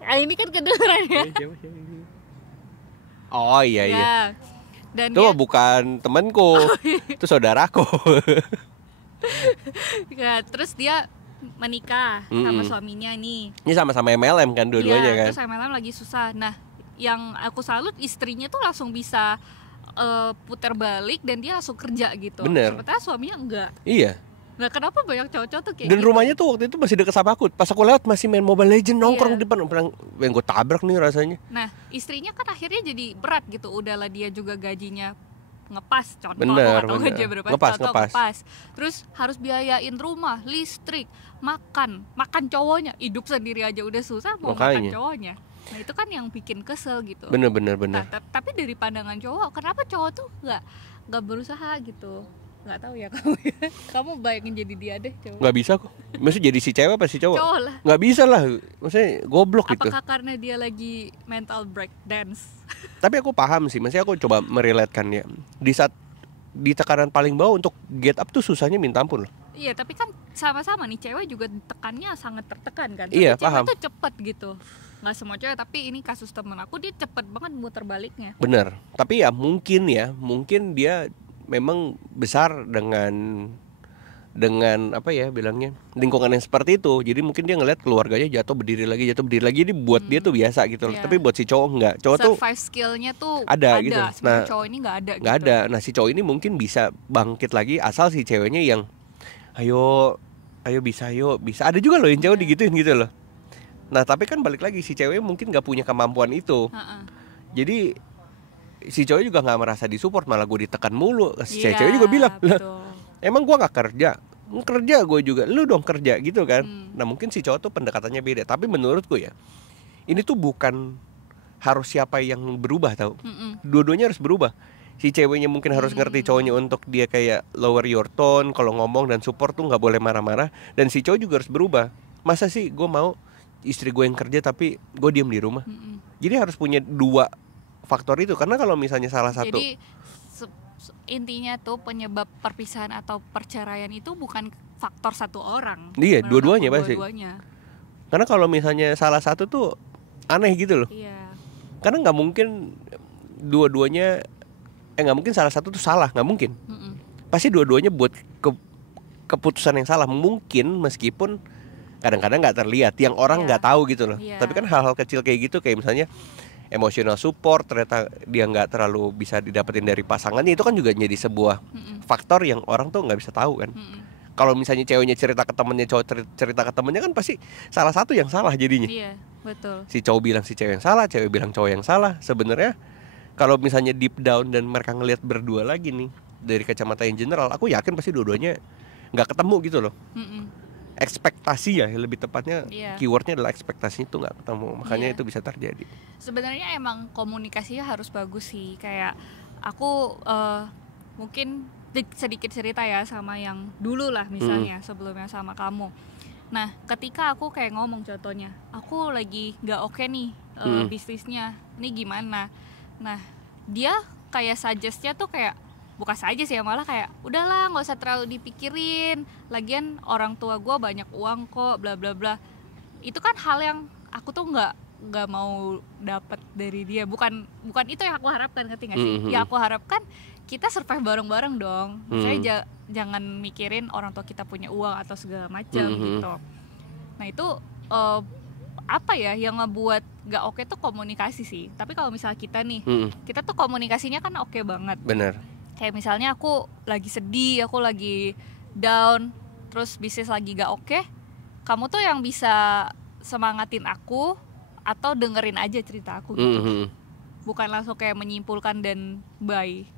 Ini kan kedengeran ya. Siapa? Oh iya. Dan itu bukan temanku, itu saudaraku. Ya, terus dia menikah sama suaminya nih. Ini sama-sama MLM kan dua-duanya kan. Terus MLM lagi susah. Nah, yang aku salut istrinya tuh langsung bisa putar balik dan dia langsung kerja gitu. Bener. Sementara suaminya enggak. Iya. Nah, kenapa banyak cowok-cowok tuh kayak dan gitu? Rumahnya tuh waktu itu masih deket sama aku. Pas aku lewat masih main Mobile Legends, nongkrong di depan. Yang gue tabrak nih rasanya. Nah, istrinya kan akhirnya jadi berat gitu. Udahlah dia juga gajinya ngepas, contoh. Atau gaji berapa? Ngepas. Terus harus biayain rumah, listrik, makan cowoknya. Hidup sendiri aja udah susah, mau makan cowoknya. Nah, itu kan yang bikin kesel gitu. Bener. Nah, tapi dari pandangan cowok, kenapa cowok tuh nggak berusaha gitu? Nggak tahu ya kamu. Kamu bayangin jadi dia deh cowok. Nggak bisa kok. Maksudnya jadi si cewek apa si cowok? Cowok lah. Nggak bisa lah. Maksudnya goblok gitu. Apakah karena dia lagi mental breakdance? Tapi aku paham sih. Maksudnya aku coba merelatekan ya. Di saat di tekanan paling bawah untuk get up tuh susahnya minta ampun loh. Iya, tapi kan sama-sama nih, cewek juga tekannya sangat tertekan kan. Iya, tapi paham. Cewek tuh cepet gitu. Nggak semua cewek, tapi ini kasus temen aku, dia cepet banget muter baliknya. Bener. Tapi ya mungkin dia memang besar dengan apa ya bilangnya, lingkungan yang seperti itu. Jadi mungkin dia ngeliat keluarganya jatuh berdiri lagi ini buat dia tuh biasa gitu loh. Tapi buat si cowok enggak. Cowok survive skillnya tuh ada gitu. Nah, cowok ini nggak ada. Nggak ada. Nah, si cowok ini mungkin bisa bangkit lagi asal si ceweknya yang ayo bisa. Ada juga loh yang cowok digituin gitu loh. Nah, tapi kan balik lagi si cewek mungkin nggak punya kemampuan itu. Jadi si cowok juga nggak merasa disupport, malah gue ditekan mulu. Si cewek juga bilang, emang gue nggak kerja gue juga, lu dong kerja gitu kan. Nah mungkin si cowok tuh pendekatannya beda. Tapi menurutku ya, ini tuh bukan harus siapa yang berubah tau. Dua-duanya harus berubah. Si ceweknya mungkin harus ngerti cowoknya untuk dia kayak lower your tone kalau ngomong, dan support tuh nggak boleh marah-marah. Dan si cowok juga harus berubah. Masa sih gue mau istri gue yang kerja tapi gue diem di rumah? Jadi harus punya dua faktor itu. Karena kalau misalnya salah satu, jadi intinya tuh penyebab perpisahan atau perceraian itu bukan faktor satu orang. Iya, dua-duanya pasti. Dua-duanya. Karena kalau misalnya salah satu tuh aneh gitu loh. Iya. Karena nggak mungkin dua-duanya, nggak mungkin salah satu tuh salah, nggak mungkin. Pasti dua-duanya buat keputusan yang salah. Mungkin meskipun kadang-kadang nggak terlihat, yang orang nggak tahu gitu loh. Tapi kan hal-hal kecil kayak gitu, kayak misalnya emotional support ternyata dia nggak terlalu bisa didapetin dari pasangannya, itu kan juga jadi sebuah faktor yang orang tuh nggak bisa tahu kan. Kalau misalnya ceweknya cerita ke temennya, cowok cerita ke temennya, kan pasti salah satu yang salah jadinya. Iya, betul. Si cowok bilang si cewek yang salah, cewek bilang cowok yang salah. Sebenarnya kalau misalnya deep down dan mereka ngelihat berdua lagi nih dari kacamata yang general, aku yakin pasti dua-duanya nggak ketemu gitu loh. Ekspektasi ya lebih tepatnya, keywordnya adalah ekspektasi itu nggak ketemu, makanya itu bisa terjadi. Sebenarnya emang komunikasinya harus bagus sih. Kayak aku mungkin sedikit cerita ya sama yang dulu lah misalnya sebelumnya sama kamu. Nah ketika aku kayak ngomong, contohnya aku lagi nggak oke nih bisnisnya, ini gimana? Nah dia kayak suggestnya tuh kayak, bukan saja sih ya, malah kayak udahlah nggak usah terlalu dipikirin, lagian orang tua gue banyak uang kok, bla bla bla. Itu kan hal yang aku tuh nggak mau dapat dari dia. Bukan itu yang aku harapkan, ngerti nggak sih? Ya aku harapkan kita survive bareng-bareng dong. Misalnya jangan mikirin orang tua kita punya uang atau segala macam gitu. Nah itu apa ya yang ngebuat nggak oke tuh komunikasi sih. Tapi kalau misalnya kita nih, kita tuh komunikasinya kan oke banget. Bener. Kayak misalnya aku lagi sedih, aku lagi down, terus bisnis lagi gak oke, kamu tuh yang bisa semangatin aku atau dengerin aja cerita aku gitu. Bukan langsung kayak menyimpulkan dan bye.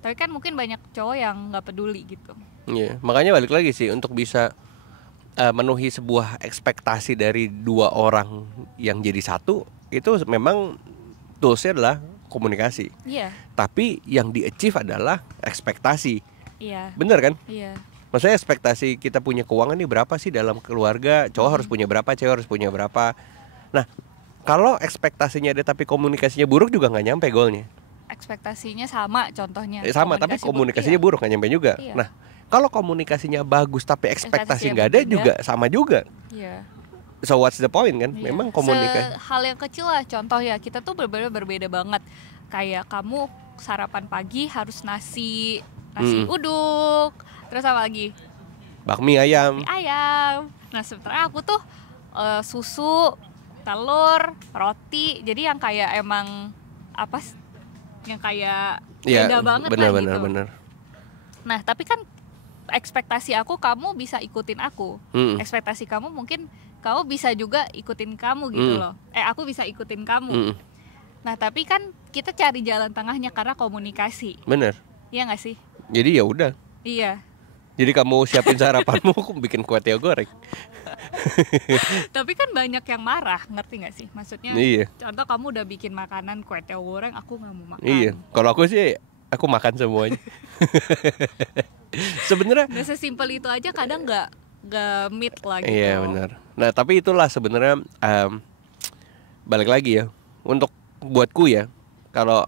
Tapi kan mungkin banyak cowok yang gak peduli gitu. Iya, makanya balik lagi sih, untuk bisa menuhi sebuah ekspektasi dari dua orang yang jadi satu, itu memang toolsnya adalah komunikasi. Iya. Tapi yang di-achieve adalah ekspektasi. Iya. Bener kan? Iya. Maksudnya ekspektasi kita punya keuangan nih berapa sih dalam keluarga? Cowok harus punya berapa, cewek harus punya berapa. Nah, kalau ekspektasinya ada tapi komunikasinya buruk juga nggak nyampe goalnya. Ekspektasinya sama contohnya. Sama tapi komunikasinya buruk nggak nyampe juga. Iya. Nah, kalau komunikasinya bagus tapi ekspektasi Ekspektasinya nggak ada berbeda. juga sama juga. Iya. So what's the point kan? Iya. Memang komunikasi. Hal yang kecil lah, contoh ya, kita tuh berbeda banget. Kayak kamu sarapan pagi harus nasi uduk, terus apa lagi? Bakmi ayam. Mie ayam. Nah, sementara aku tuh susu, telur, roti. Jadi yang kayak emang apa? Yang kayak beda banget lah gitu. Bener. Nah, tapi kan ekspektasi aku kamu bisa ikutin aku. Ekspektasi kamu mungkin kamu bisa juga ikutin kamu gitu loh. Aku bisa ikutin kamu. Nah, tapi kan kita cari jalan tengahnya karena komunikasi. Bener. Iya nggak sih? Jadi ya udah. Iya. Jadi kamu siapin sarapanmu, aku bikin kue teo goreng. Tapi kan banyak yang marah, ngerti nggak sih? Maksudnya, Iya. contoh kamu udah bikin makanan kue teo goreng, aku nggak mau makan. Iya. Kalau aku sih, aku makan semuanya. Sebenarnya. Nah, sesimpel itu aja kadang nggak meet lah gitu. Iya benar. Nah tapi itulah sebenarnya balik lagi ya. Untuk buatku ya, kalau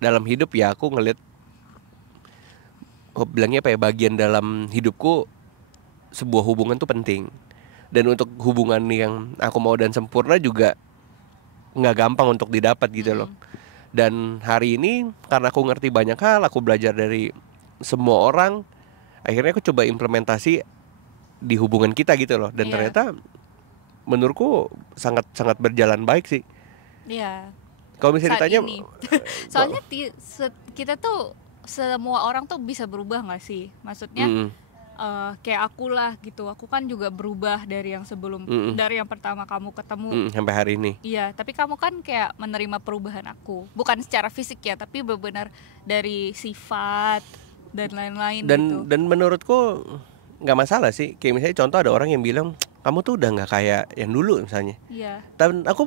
dalam hidup ya aku ngeliat, bilangnya apa ya, bagian dalam hidupku sebuah hubungan tuh penting. Dan untuk hubungan yang aku mau dan sempurna juga nggak gampang untuk didapat gitu loh. Dan hari ini karena aku ngerti banyak hal, aku belajar dari semua orang, akhirnya aku coba implementasi di hubungan kita gitu loh. Dan ternyata menurutku sangat berjalan baik sih. Iya. Kalau misalnya ditanya, soalnya kita tuh semua orang tuh bisa berubah nggak sih? Maksudnya kayak aku lah gitu. Aku kan juga berubah dari yang sebelum, dari yang pertama kamu ketemu sampai hari ini. Iya, tapi kamu kan kayak menerima perubahan aku. Bukan secara fisik ya, tapi benar-benar dari sifat dan lain-lain gitu. Dan menurutku nggak masalah sih. Kayak misalnya contoh ada orang yang bilang kamu tuh udah nggak kayak yang dulu misalnya. Iya. Dan aku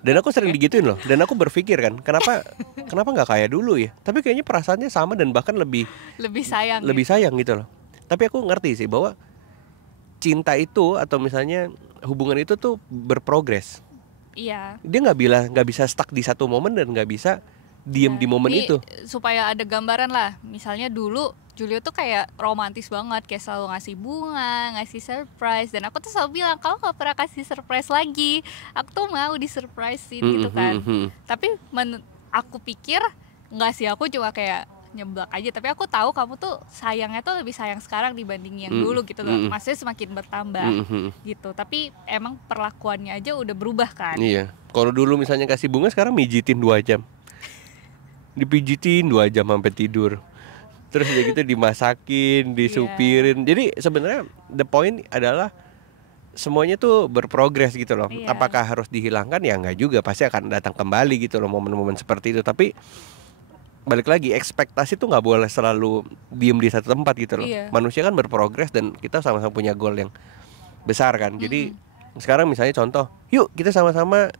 dan aku sering digituin loh. Dan aku berpikir kan, kenapa nggak kayak dulu ya? Tapi kayaknya perasaannya sama dan bahkan lebih sayang. Sayang gitu loh. Tapi aku ngerti sih bahwa cinta itu atau misalnya hubungan itu tuh berprogres. Iya. Dia nggak bisa stuck di satu momen dan nggak bisa diem di momen itu. Supaya ada gambaran lah. Misalnya dulu Julio tuh kayak romantis banget, kayak selalu ngasih bunga, ngasih surprise. Dan aku tuh selalu bilang, kamu gak pernah kasih surprise lagi, aku tuh mau disurprisein gitu kan. Tapi aku pikir nggak sih, aku cuma kayak nyeblak aja. Tapi aku tahu kamu tuh sayangnya tuh lebih sayang sekarang dibanding yang dulu gitu loh. Maksudnya semakin bertambah gitu. Tapi emang perlakuannya aja udah berubah kan. Iya. Kalau dulu misalnya kasih bunga, sekarang mijitin 2 jam, dipijitin 2 jam sampai tidur. Terus udah gitu dimasakin, disupirin. Jadi sebenarnya the point adalah semuanya tuh berprogres gitu loh. Apakah harus dihilangkan? Ya enggak juga, pasti akan datang kembali gitu loh momen-momen seperti itu. Tapi balik lagi, ekspektasi tuh nggak boleh selalu diem di satu tempat gitu loh. Manusia kan berprogres dan kita sama-sama punya goal yang besar kan. Jadi sekarang misalnya contoh, yuk kita sama-sama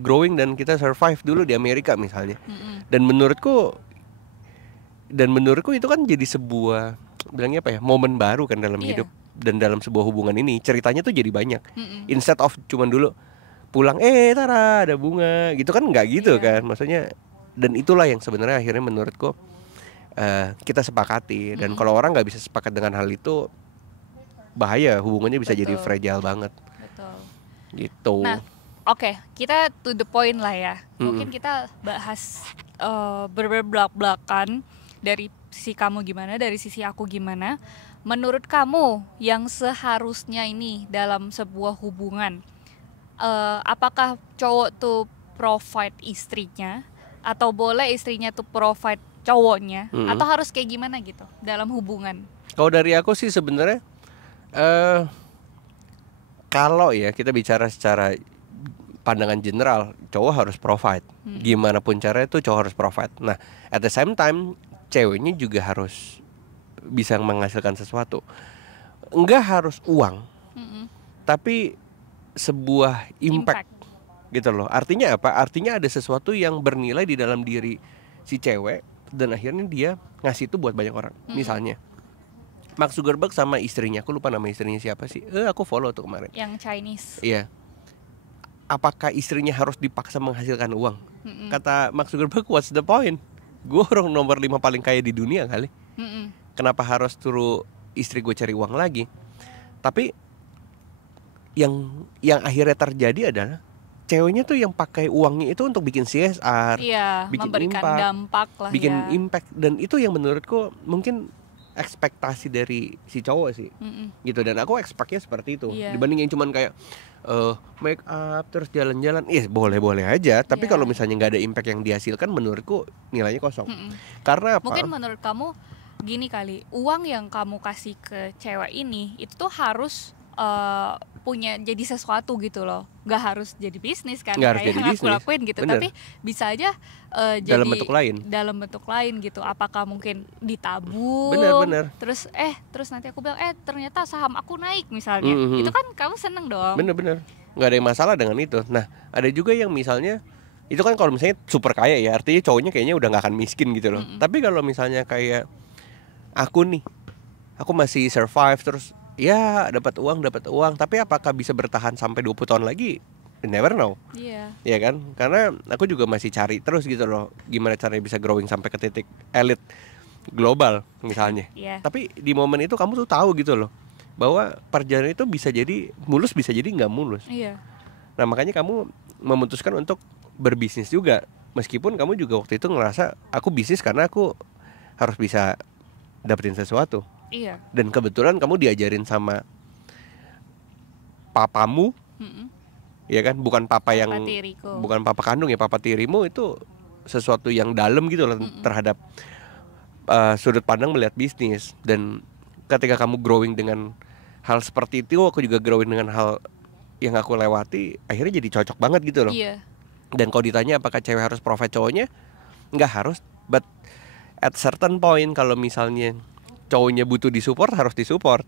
growing dan kita survive dulu di Amerika misalnya. Dan menurutku itu kan jadi sebuah, bilangnya apa ya, momen baru kan dalam hidup dan dalam sebuah hubungan ini. Ceritanya tuh jadi banyak. Instead of cuman dulu pulang Tara ada bunga gitu kan, nggak gitu kan maksudnya. Dan itulah yang sebenarnya akhirnya menurutku kita sepakati. Dan kalau orang nggak bisa sepakat dengan hal itu, bahaya, hubungannya bisa jadi fragile banget. Betul. Gitu. Nah, oke, kita to the point lah ya. Mungkin kita bahas berbelak-belakan, dari sisi kamu gimana, dari sisi aku gimana. Menurut kamu yang seharusnya ini dalam sebuah hubungan, apakah cowok tuh provide istrinya, atau boleh istrinya tuh provide cowoknya, atau harus kayak gimana gitu dalam hubungan? Kalau dari aku sih sebenarnya kalau ya kita bicara secara pandangan general, cowok harus provide. Gimana pun caranya tuh cowok harus provide. Nah, at the same time ceweknya juga harus bisa menghasilkan sesuatu. Enggak harus uang, tapi sebuah impact gitu loh. Artinya apa? Artinya ada sesuatu yang bernilai di dalam diri si cewek dan akhirnya dia ngasih itu buat banyak orang. Misalnya Mark Zuckerberg sama istrinya, aku lupa nama istrinya siapa sih. Aku follow tuh kemarin. Yang Chinese. Iya. Apakah istrinya harus dipaksa menghasilkan uang? Kata Mark Zuckerberg, what's the point? Gue orang nomor 5 paling kaya di dunia kali. Kenapa harus suruh istri gue cari uang lagi? Tapi yang akhirnya terjadi adalah ceweknya tuh yang pakai uangnya itu untuk bikin CSR, bikin memberikan dampak lah, bikin impact. Dan itu yang menurutku mungkin ekspektasi dari si cowok sih, gitu. Dan aku expectnya seperti itu, dibanding yang cuman kayak make up terus jalan-jalan. Boleh-boleh aja, tapi kalau misalnya nggak ada impact yang dihasilkan, menurutku nilainya kosong. Karena apa? Mungkin menurut kamu gini kali, uang yang kamu kasih ke cewek ini itu tuh harus punya jadi sesuatu gitu loh, nggak harus jadi bisnis kan, kayak yang aku lakuin gitu. Bener. Tapi bisa aja jadi dalam bentuk lain gitu. Apakah mungkin ditabung? Bener. Terus nanti aku bilang ternyata saham aku naik misalnya. Itu kan kamu seneng dong. Bener. Nggak ada yang masalah dengan itu. Nah, ada juga yang misalnya itu kan kalau misalnya super kaya ya, artinya cowoknya kayaknya udah nggak akan miskin gitu loh. Tapi kalau misalnya kayak aku nih, aku masih survive terus ya dapat uang, tapi apakah bisa bertahan sampai 20 tahun lagi? Never know. Iya kan? Karena aku juga masih cari terus gitu loh, gimana caranya bisa growing sampai ke titik elite global misalnya. Tapi di momen itu kamu tuh tahu gitu loh, bahwa perjalanan itu bisa jadi mulus, bisa jadi nggak mulus. Nah, makanya kamu memutuskan untuk berbisnis juga, meskipun kamu juga waktu itu ngerasa aku bisnis karena aku harus bisa dapetin sesuatu. Dan kebetulan kamu diajarin sama papamu, ya kan, bukan papa yang bukan papa kandung ya, papa tirimu. Itu sesuatu yang dalam gitu loh terhadap sudut pandang melihat bisnis. Dan ketika kamu growing dengan hal seperti itu, aku juga growing dengan hal yang aku lewati, akhirnya jadi cocok banget gitu loh. Dan kalau ditanya apakah cewek harus provide cowoknya, nggak harus, but at certain point kalau misalnya cowoknya butuh disupport, harus disupport.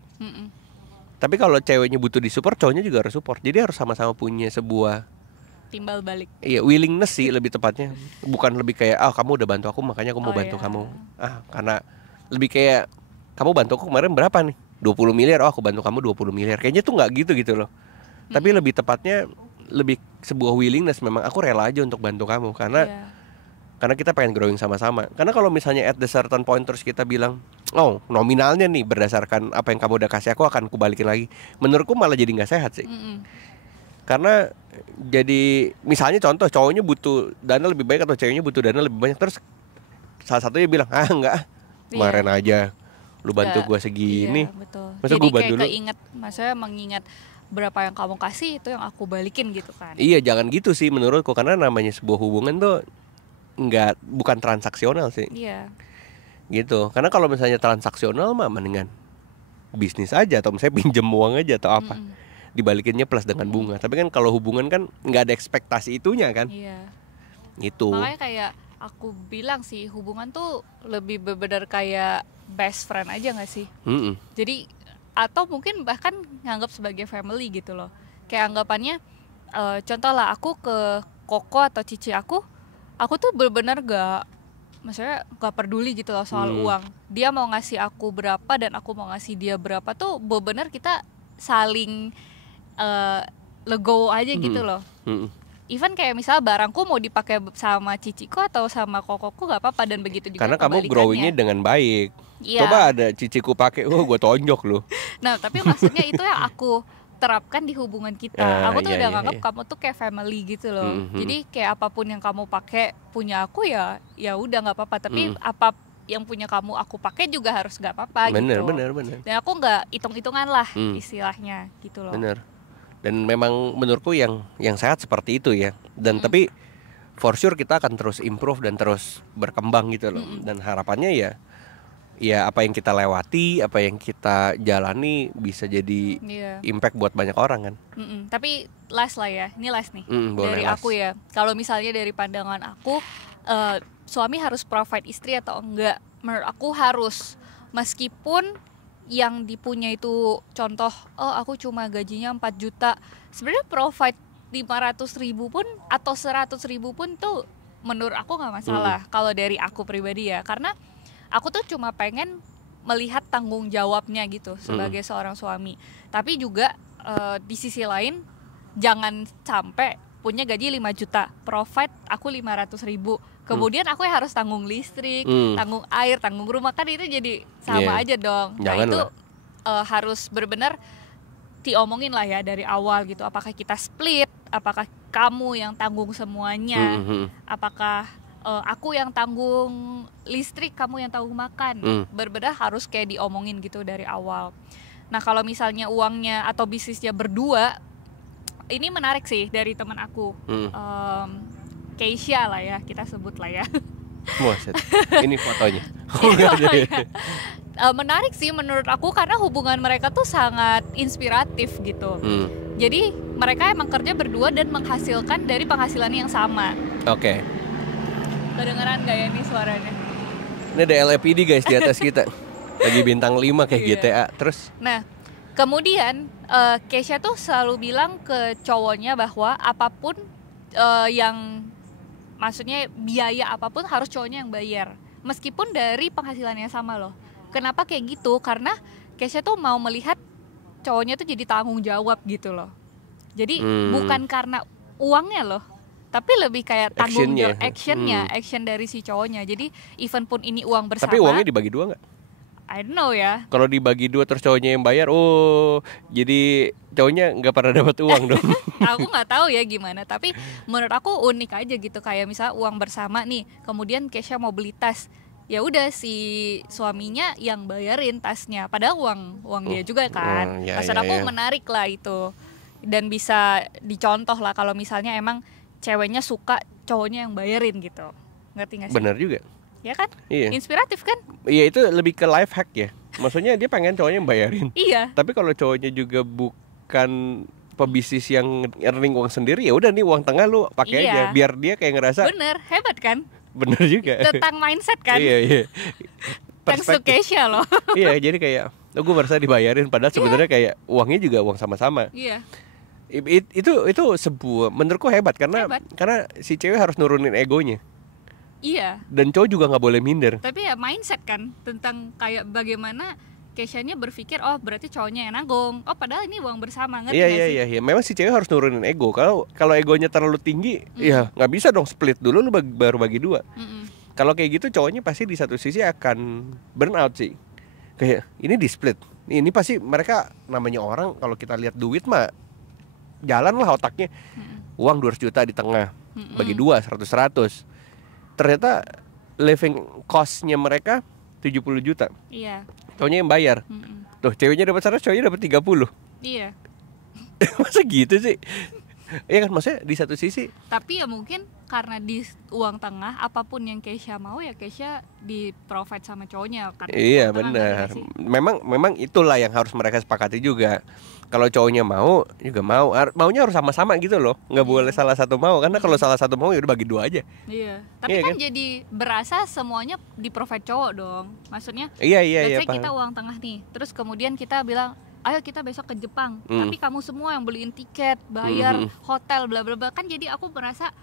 Tapi kalau ceweknya butuh disupport, cowoknya juga harus support. Jadi harus sama-sama punya sebuah timbal balik. Iya, willingness sih lebih tepatnya. Bukan lebih kayak kamu udah bantu aku makanya aku mau bantu kamu. Karena lebih kayak kamu bantu aku kemarin berapa nih? 20 miliar. Aku bantu kamu 20 miliar. Kayaknya tuh nggak gitu loh. Tapi lebih tepatnya lebih sebuah willingness, memang aku rela aja untuk bantu kamu karena kita pengen growing sama-sama. Karena kalau misalnya at the certain point terus kita bilang, nominalnya nih berdasarkan apa yang kamu udah kasih aku akan kubalikin lagi, menurutku malah jadi nggak sehat sih. Karena jadi misalnya contoh cowoknya butuh dana lebih banyak atau ceweknya butuh dana lebih banyak, terus salah satunya bilang enggak, kemarin aja lu bantu gua segini. Masa jadi kayak keinget, maksudnya mengingat berapa yang kamu kasih itu yang aku balikin gitu kan. Iya, jangan gitu sih menurutku, karena namanya sebuah hubungan tuh bukan transaksional sih. Gitu. Karena kalau misalnya transaksional mah mendingan bisnis aja, atau misalnya pinjem uang aja atau apa, dibalikinnya plus dengan bunga. Tapi kan kalau hubungan kan nggak ada ekspektasi itunya kan. Gitu. Makanya kayak aku bilang sih, hubungan tuh lebih benar kayak best friend aja nggak sih? Jadi atau mungkin bahkan nganggap sebagai family gitu loh. Kayak anggapannya contoh lah, aku ke Koko atau Cici aku tuh benar-benar maksudnya gak peduli gitu loh soal uang. Dia mau ngasih aku berapa dan aku mau ngasih dia berapa tuh benar-benar kita saling legowo aja gitu loh. Even kayak misalnya barangku mau dipakai sama Ciciku atau sama Kokoku gak apa-apa, dan begitu juga karena kamu growingnya dengan baik. Coba ada Ciciku pakai, gue tonjok loh. Nah tapi maksudnya itu yang aku terapkan di hubungan kita. Aku tuh udah nganggap kamu tuh kayak family gitu loh. Jadi kayak apapun yang kamu pakai punya aku ya udah nggak apa-apa. Tapi apa yang punya kamu aku pakai juga harus nggak apa-apa gitu. Bener. Dan aku nggak hitung-hitungan lah istilahnya gitu loh. Bener. Dan memang menurutku yang sehat seperti itu ya. Dan tapi for sure kita akan terus improve dan terus berkembang gitu loh. Dan harapannya ya apa yang kita lewati, apa yang kita jalani bisa jadi impact buat banyak orang kan. Tapi last lah ya, ini last nih dari last. aku ya. Kalau misalnya dari pandangan aku, suami harus provide istri atau enggak? Menurut aku harus, meskipun yang dipunya itu contoh, aku cuma gajinya 4 juta. Sebenarnya provide 500.000 pun atau 100.000 pun tuh menurut aku nggak masalah. Kalau dari aku pribadi ya, karena aku tuh cuma pengen melihat tanggung jawabnya gitu sebagai seorang suami. Tapi juga di sisi lain jangan sampai punya gaji 5 juta, provide aku 500.000, kemudian aku yang harus tanggung listrik, tanggung air, tanggung rumah, kan itu jadi sama aja dong. Nah Jangan itu lah. harus benar-benar diomongin lah ya dari awal gitu. Apakah kita split, apakah kamu yang tanggung semuanya, apakah aku yang tanggung listrik, kamu yang tanggung makan. Benar-benar harus kayak diomongin gitu dari awal. Nah kalau misalnya uangnya atau bisnisnya berdua, ini menarik sih dari teman aku, Keisha lah ya, kita sebut lah ya. Buset. Ini fotonya. Menarik sih menurut aku karena hubungan mereka tuh sangat inspiratif gitu. Jadi mereka emang kerja berdua dan menghasilkan dari penghasilan yang sama. Oke. Kedengeran gak ya nih suaranya? Ini ada LAPD guys di atas kita. Lagi bintang 5 kayak GTA. Terus? Nah, kemudian Keisha tuh selalu bilang ke cowoknya bahwa apapun yang maksudnya biaya apapun harus cowoknya yang bayar, meskipun dari penghasilan yang sama loh. Kenapa kayak gitu? Karena Keisha tuh mau melihat cowoknya tuh jadi tanggung jawab gitu loh. Jadi bukan karena uangnya loh, tapi lebih kayak tanggung jawab, action dari si cowoknya. Jadi even pun ini uang bersama. Tapi uangnya dibagi 2 nggak? I don't know ya. Kalau dibagi 2 terus cowoknya yang bayar, jadi cowoknya nggak pernah dapat uang dong. Aku nggak tahu ya gimana, tapi menurut aku unik aja gitu. Kayak misalnya uang bersama nih, kemudian Keisha mau beli tas, ya udah si suaminya yang bayarin tasnya, padahal uang dia juga kan. Maksud aku menarik lah itu, dan bisa dicontoh lah kalau misalnya emang ceweknya suka cowoknya yang bayarin gitu. Ngerti nggak sih? Bener juga. Ya kan? Iya. Inspiratif kan? Iya, itu lebih ke life hack ya. Maksudnya dia pengen cowoknya yang bayarin. Iya. Tapi kalau cowoknya juga bukan pebisnis yang earning uang sendiri, ya udah nih uang tengah lu pakai aja, biar dia kayak ngerasa. Bener, hebat kan? Bener juga. Tentang mindset kan? Iya. Thanks to Keisha loh. Iya, jadi kayak gue merasa dibayarin, padahal sebenarnya kayak uangnya juga uang sama-sama. Iya. Itu sebuah, menurutku hebat karena si cewek harus nurunin egonya. Iya. Dan cowok juga nggak boleh minder. Tapi ya mindset kan, tentang kayak bagaimana Keisha-nya berpikir, oh berarti cowoknya yang nanggung. Oh padahal ini uang bersama, ngerti nggak sih? Iya. Memang si cewek harus nurunin ego. Kalau egonya terlalu tinggi, ya nggak bisa dong split dulu, lu baru bagi 2. Kalau kayak gitu cowoknya pasti di satu sisi akan burn out sih. Kayak ini di split. Ini pasti mereka, namanya orang kalau kita lihat duit mah jalan lah otaknya. Uang 200 juta di tengah, bagi 2 100. Ternyata living cost-nya mereka 70 juta. Iya. Cowoknya yang bayar. Tuh, ceweknya dapat 100, cowoknya dapat 30. Iya. Masa gitu sih? Iya kan, maksudnya di satu sisi. Tapi ya mungkin karena di uang tengah, apapun yang Keisha mau ya Keisha di provide sama cowoknya. Iya benar. Memang itulah yang harus mereka sepakati juga. Kalau cowoknya mau juga maunya harus sama-sama gitu loh. Nggak boleh salah satu mau, karena kalau salah satu mau ya udah bagi 2 aja. Iya. Tapi kan jadi berasa semuanya di provide cowok dong. Maksudnya Iya. let's say kita uang tengah nih, terus kemudian kita bilang ayo kita besok ke Jepang, tapi kamu semua yang beliin tiket, bayar hotel, bla bla bla. Kan jadi aku merasa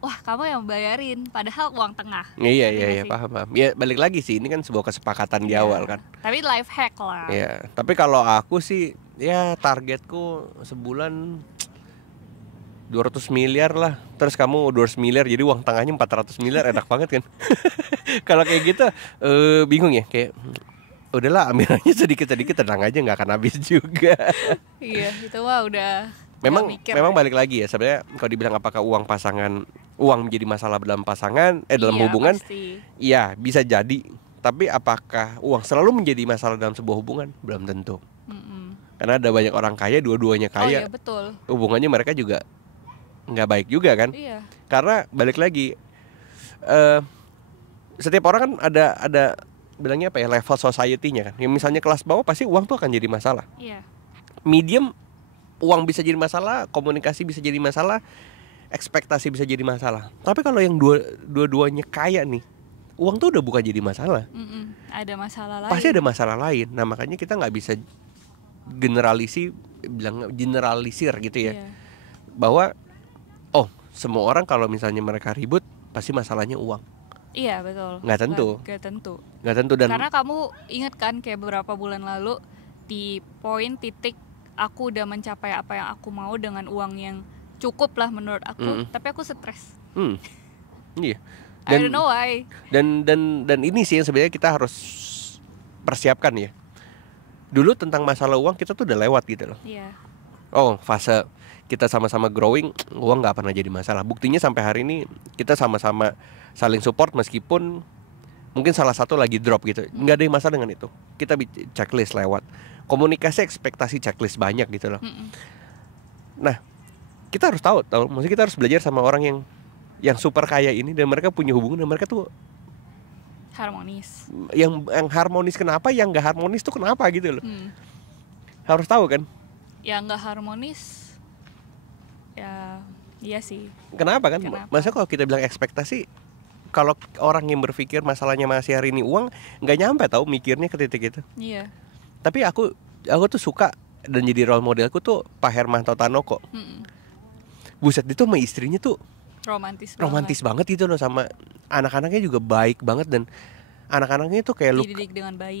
wah kamu yang bayarin, padahal uang tengah. Iya paham. Ya balik lagi sih, ini kan sebuah kesepakatan di awal kan. Tapi life hack lah. Iya. Tapi kalau aku sih, ya targetku sebulan 200 miliar lah. Terus kamu 200 miliar, jadi uang tengahnya 400 miliar, enak banget kan. Kalau kayak gitu bingung ya, kayak udahlah ambil aja sedikit-sedikit, tenang aja, nggak akan habis juga. Iya, itu mah udah. Memang balik lagi ya, sebenarnya kalau dibilang apakah uang menjadi masalah dalam pasangan, dalam hubungan, iya bisa jadi. Tapi apakah uang selalu menjadi masalah dalam sebuah hubungan? Belum tentu. Karena ada banyak orang kaya, dua-duanya kaya. Oh iya betul. Hubungannya mereka juga nggak baik juga kan? Iya. Karena balik lagi, setiap orang kan ada bilangnya apa ya, level society-nya kan. Yang misalnya kelas bawah pasti uang tuh akan jadi masalah. Iya. Medium, uang bisa jadi masalah, komunikasi bisa jadi masalah, ekspektasi bisa jadi masalah. Tapi kalau yang dua-duanya kaya nih, uang tuh udah bukan jadi masalah. Ada masalah lain. Pasti ada masalah lain. Nah makanya kita nggak bisa generalisir gitu ya. Iya. Bahwa semua orang kalau misalnya mereka ribut pasti masalahnya uang. Iya betul. Nggak tentu. Nggak tentu. Nggak tentu. Dan karena kamu ingat kan kayak beberapa bulan lalu di poin titik aku udah mencapai apa yang aku mau dengan uang yang cukup lah menurut aku, tapi aku stres. Iya. I don't know why. Dan ini sih yang sebenarnya kita harus persiapkan ya. Dulu tentang masalah uang kita tuh udah lewat gitu loh. Iya. Oh, fase kita sama-sama growing, uang nggak pernah jadi masalah. Buktinya sampai hari ini kita sama-sama saling support meskipun mungkin salah satu lagi drop gitu. Nggak ada yang masalah dengan itu. Kita checklist lewat. Komunikasi, ekspektasi, checklist banyak gitu loh. Nah, kita harus tahu, maksudnya kita harus belajar sama orang yang super kaya ini dan mereka punya hubungan dan mereka tuh harmonis. Yang harmonis kenapa, yang nggak harmonis tuh kenapa gitu loh. Harus tahu kan. Yang nggak harmonis, ya iya sih. Kenapa kan? Maksudnya kalau kita bilang ekspektasi, kalau orang yang berpikir masalahnya masih hari ini uang, nggak nyampe tahu mikirnya ke titik itu. Iya. Tapi aku tuh suka dan jadi role modelku tuh Pak Hermanto Tanoko. Buset, dia tuh sama istrinya tuh romantis banget gitu loh, sama anak-anaknya juga baik banget dan anak-anaknya tuh kayak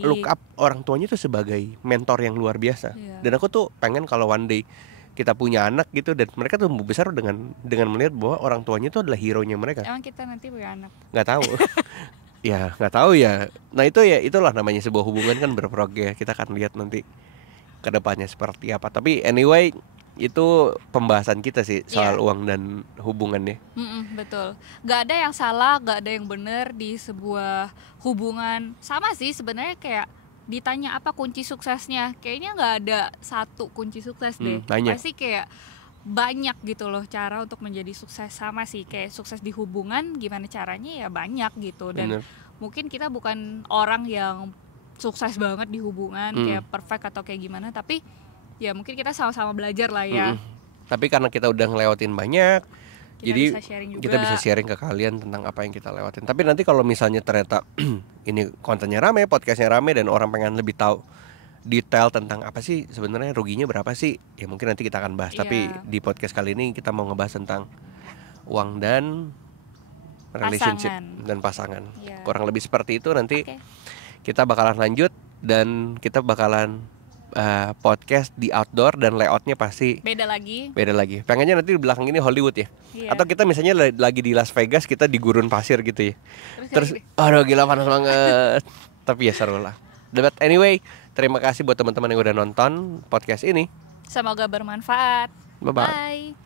look up orang tuanya tuh sebagai mentor yang luar biasa. Dan aku tuh pengen kalau one day kita punya anak gitu dan mereka tumbuh besar dengan melihat bahwa orang tuanya itu adalah hero-nya mereka. Emang kita nanti punya anak? Nggak tahu. Ya nggak tahu ya. Nah itu ya, itulah namanya sebuah hubungan kan berprogres. Kita akan lihat nanti kedepannya seperti apa. Tapi anyway, itu pembahasan kita sih soal uang dan hubungannya. Betul. Gak ada yang salah, gak ada yang benar di sebuah hubungan. Sama sih sebenarnya, kayak ditanya apa kunci suksesnya, kayaknya gak ada satu kunci sukses deh. Pasti kayak banyak gitu loh cara untuk menjadi sukses. Sama sih kayak sukses di hubungan, gimana caranya ya banyak gitu. Dan mungkin kita bukan orang yang sukses banget di hubungan, kayak perfect atau kayak gimana, tapi ya mungkin kita sama-sama belajar lah ya. Tapi karena kita udah ngelewatin banyak, jadi kita bisa sharing ke kalian tentang apa yang kita lewatin. Tapi nanti kalau misalnya ternyata ini kontennya rame, podcastnya rame, dan orang pengen lebih tahu detail tentang apa sih sebenarnya ruginya berapa sih, ya mungkin nanti kita akan bahas. Tapi di podcast kali ini kita mau ngebahas tentang uang dan relationship dan pasangan. Kurang lebih seperti itu. Nanti kita bakalan lanjut dan kita bakalan podcast di outdoor dan layoutnya pasti beda lagi. Pengennya nanti di belakang ini Hollywood ya. Atau kita misalnya lagi di Las Vegas, kita di gurun pasir gitu ya. Terus aduh gila panas banget. Tapi ya seru lah. But anyway, terima kasih buat teman-teman yang udah nonton podcast ini. Semoga bermanfaat. Bye.